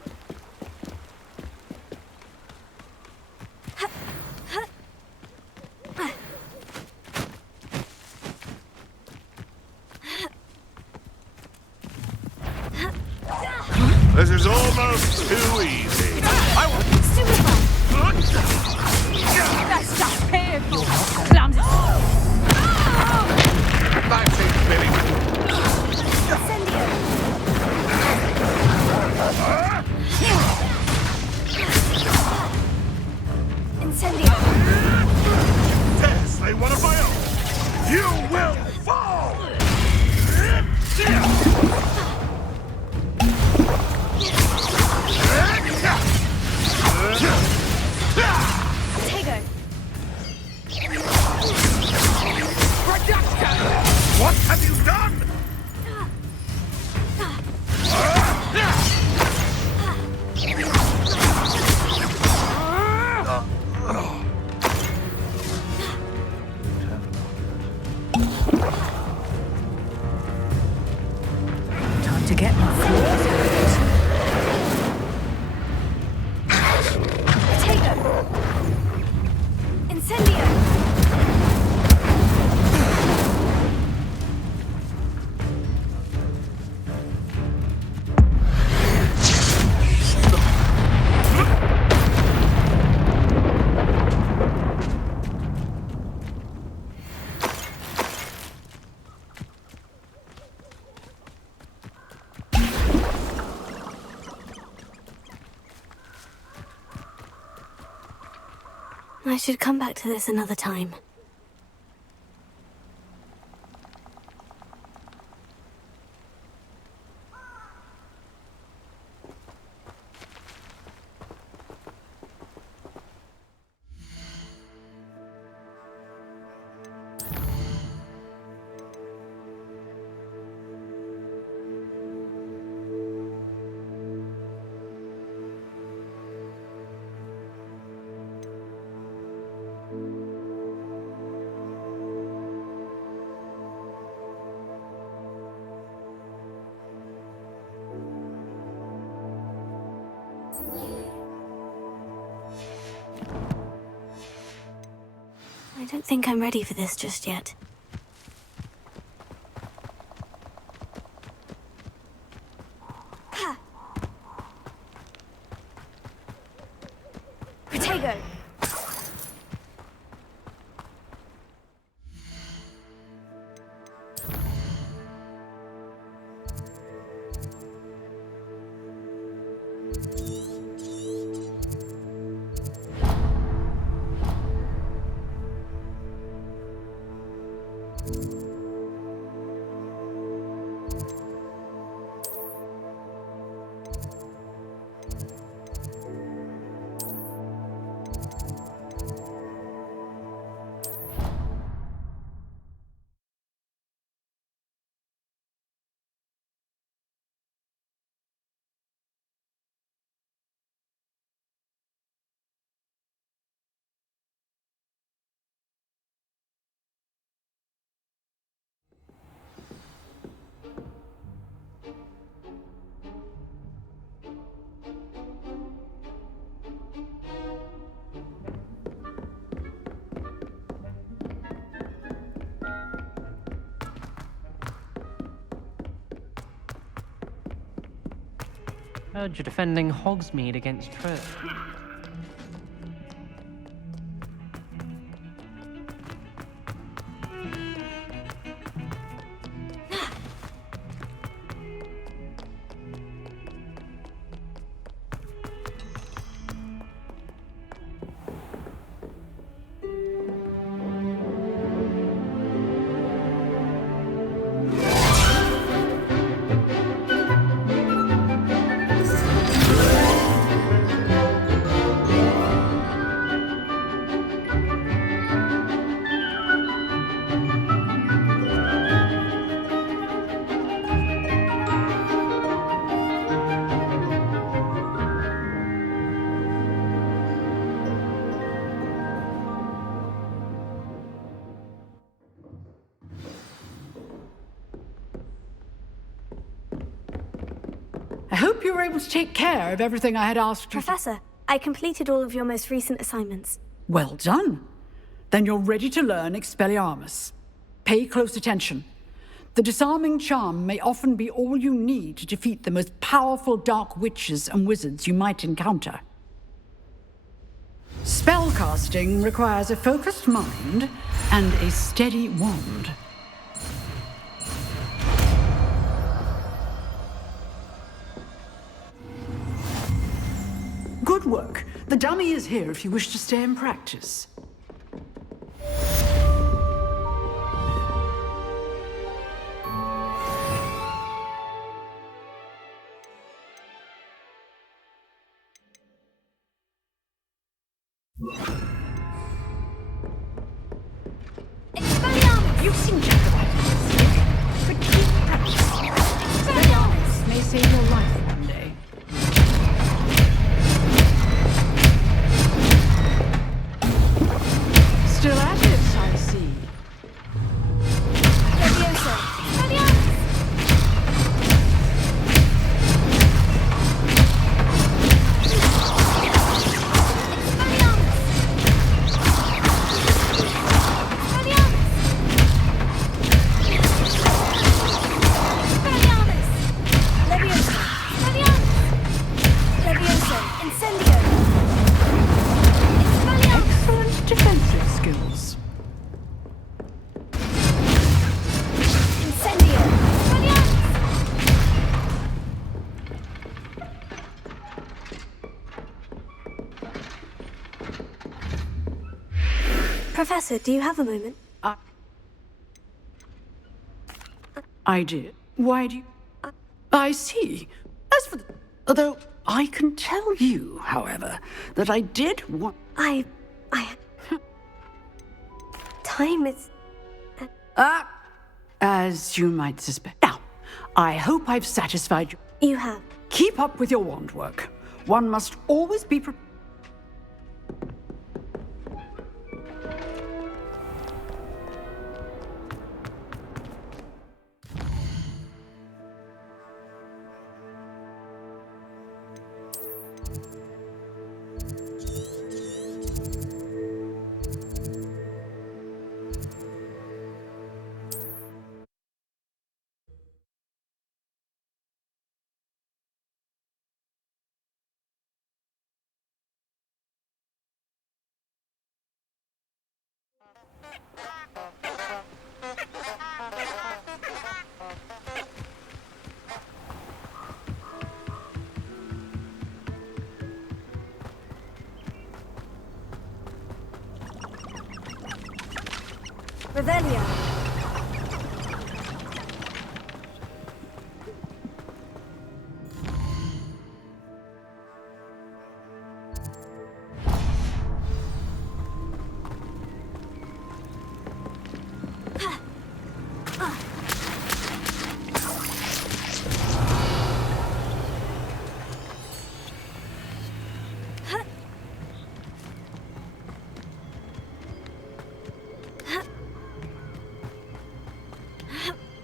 This is almost too easy. I want That's just painful. Clumsy. That's it, Billy. Incendio. Dare slay one of my own. You will fall. Tego. What have you done? Time to get my floors Tego. Incendio. I should come back to this another time. I don't think I'm ready for this just yet. Protego! I go. Heard you're defending Hogsmeade against Tripp. I hope you were able to take care of everything I had asked you. Professor, I completed all of your most recent assignments. Well done. Then you're ready to learn Expelliarmus. Pay close attention. The disarming charm may often be all you need to defeat the most powerful dark witches and wizards you might encounter. Spellcasting requires a focused mind and a steady wand. Good work. The dummy is here if you wish to stay and practice. You've seen Jacobite, but keep practicing. Expelliarmus may save your life one day. Still at it, I see. Excellent defensive skills. Professor, do you have a moment? I did. Why do you... I see. As for... Although I can tell you, however, that I did want... Time is... As you might suspect. Now, I hope I've satisfied you. You have. Keep up with your wand work. One must always be prepared. Revelio.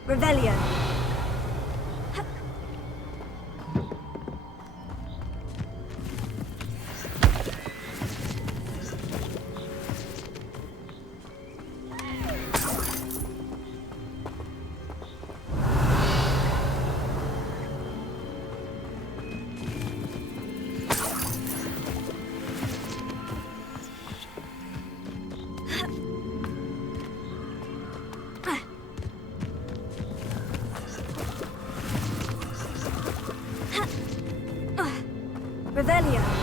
Revelio. Revelio.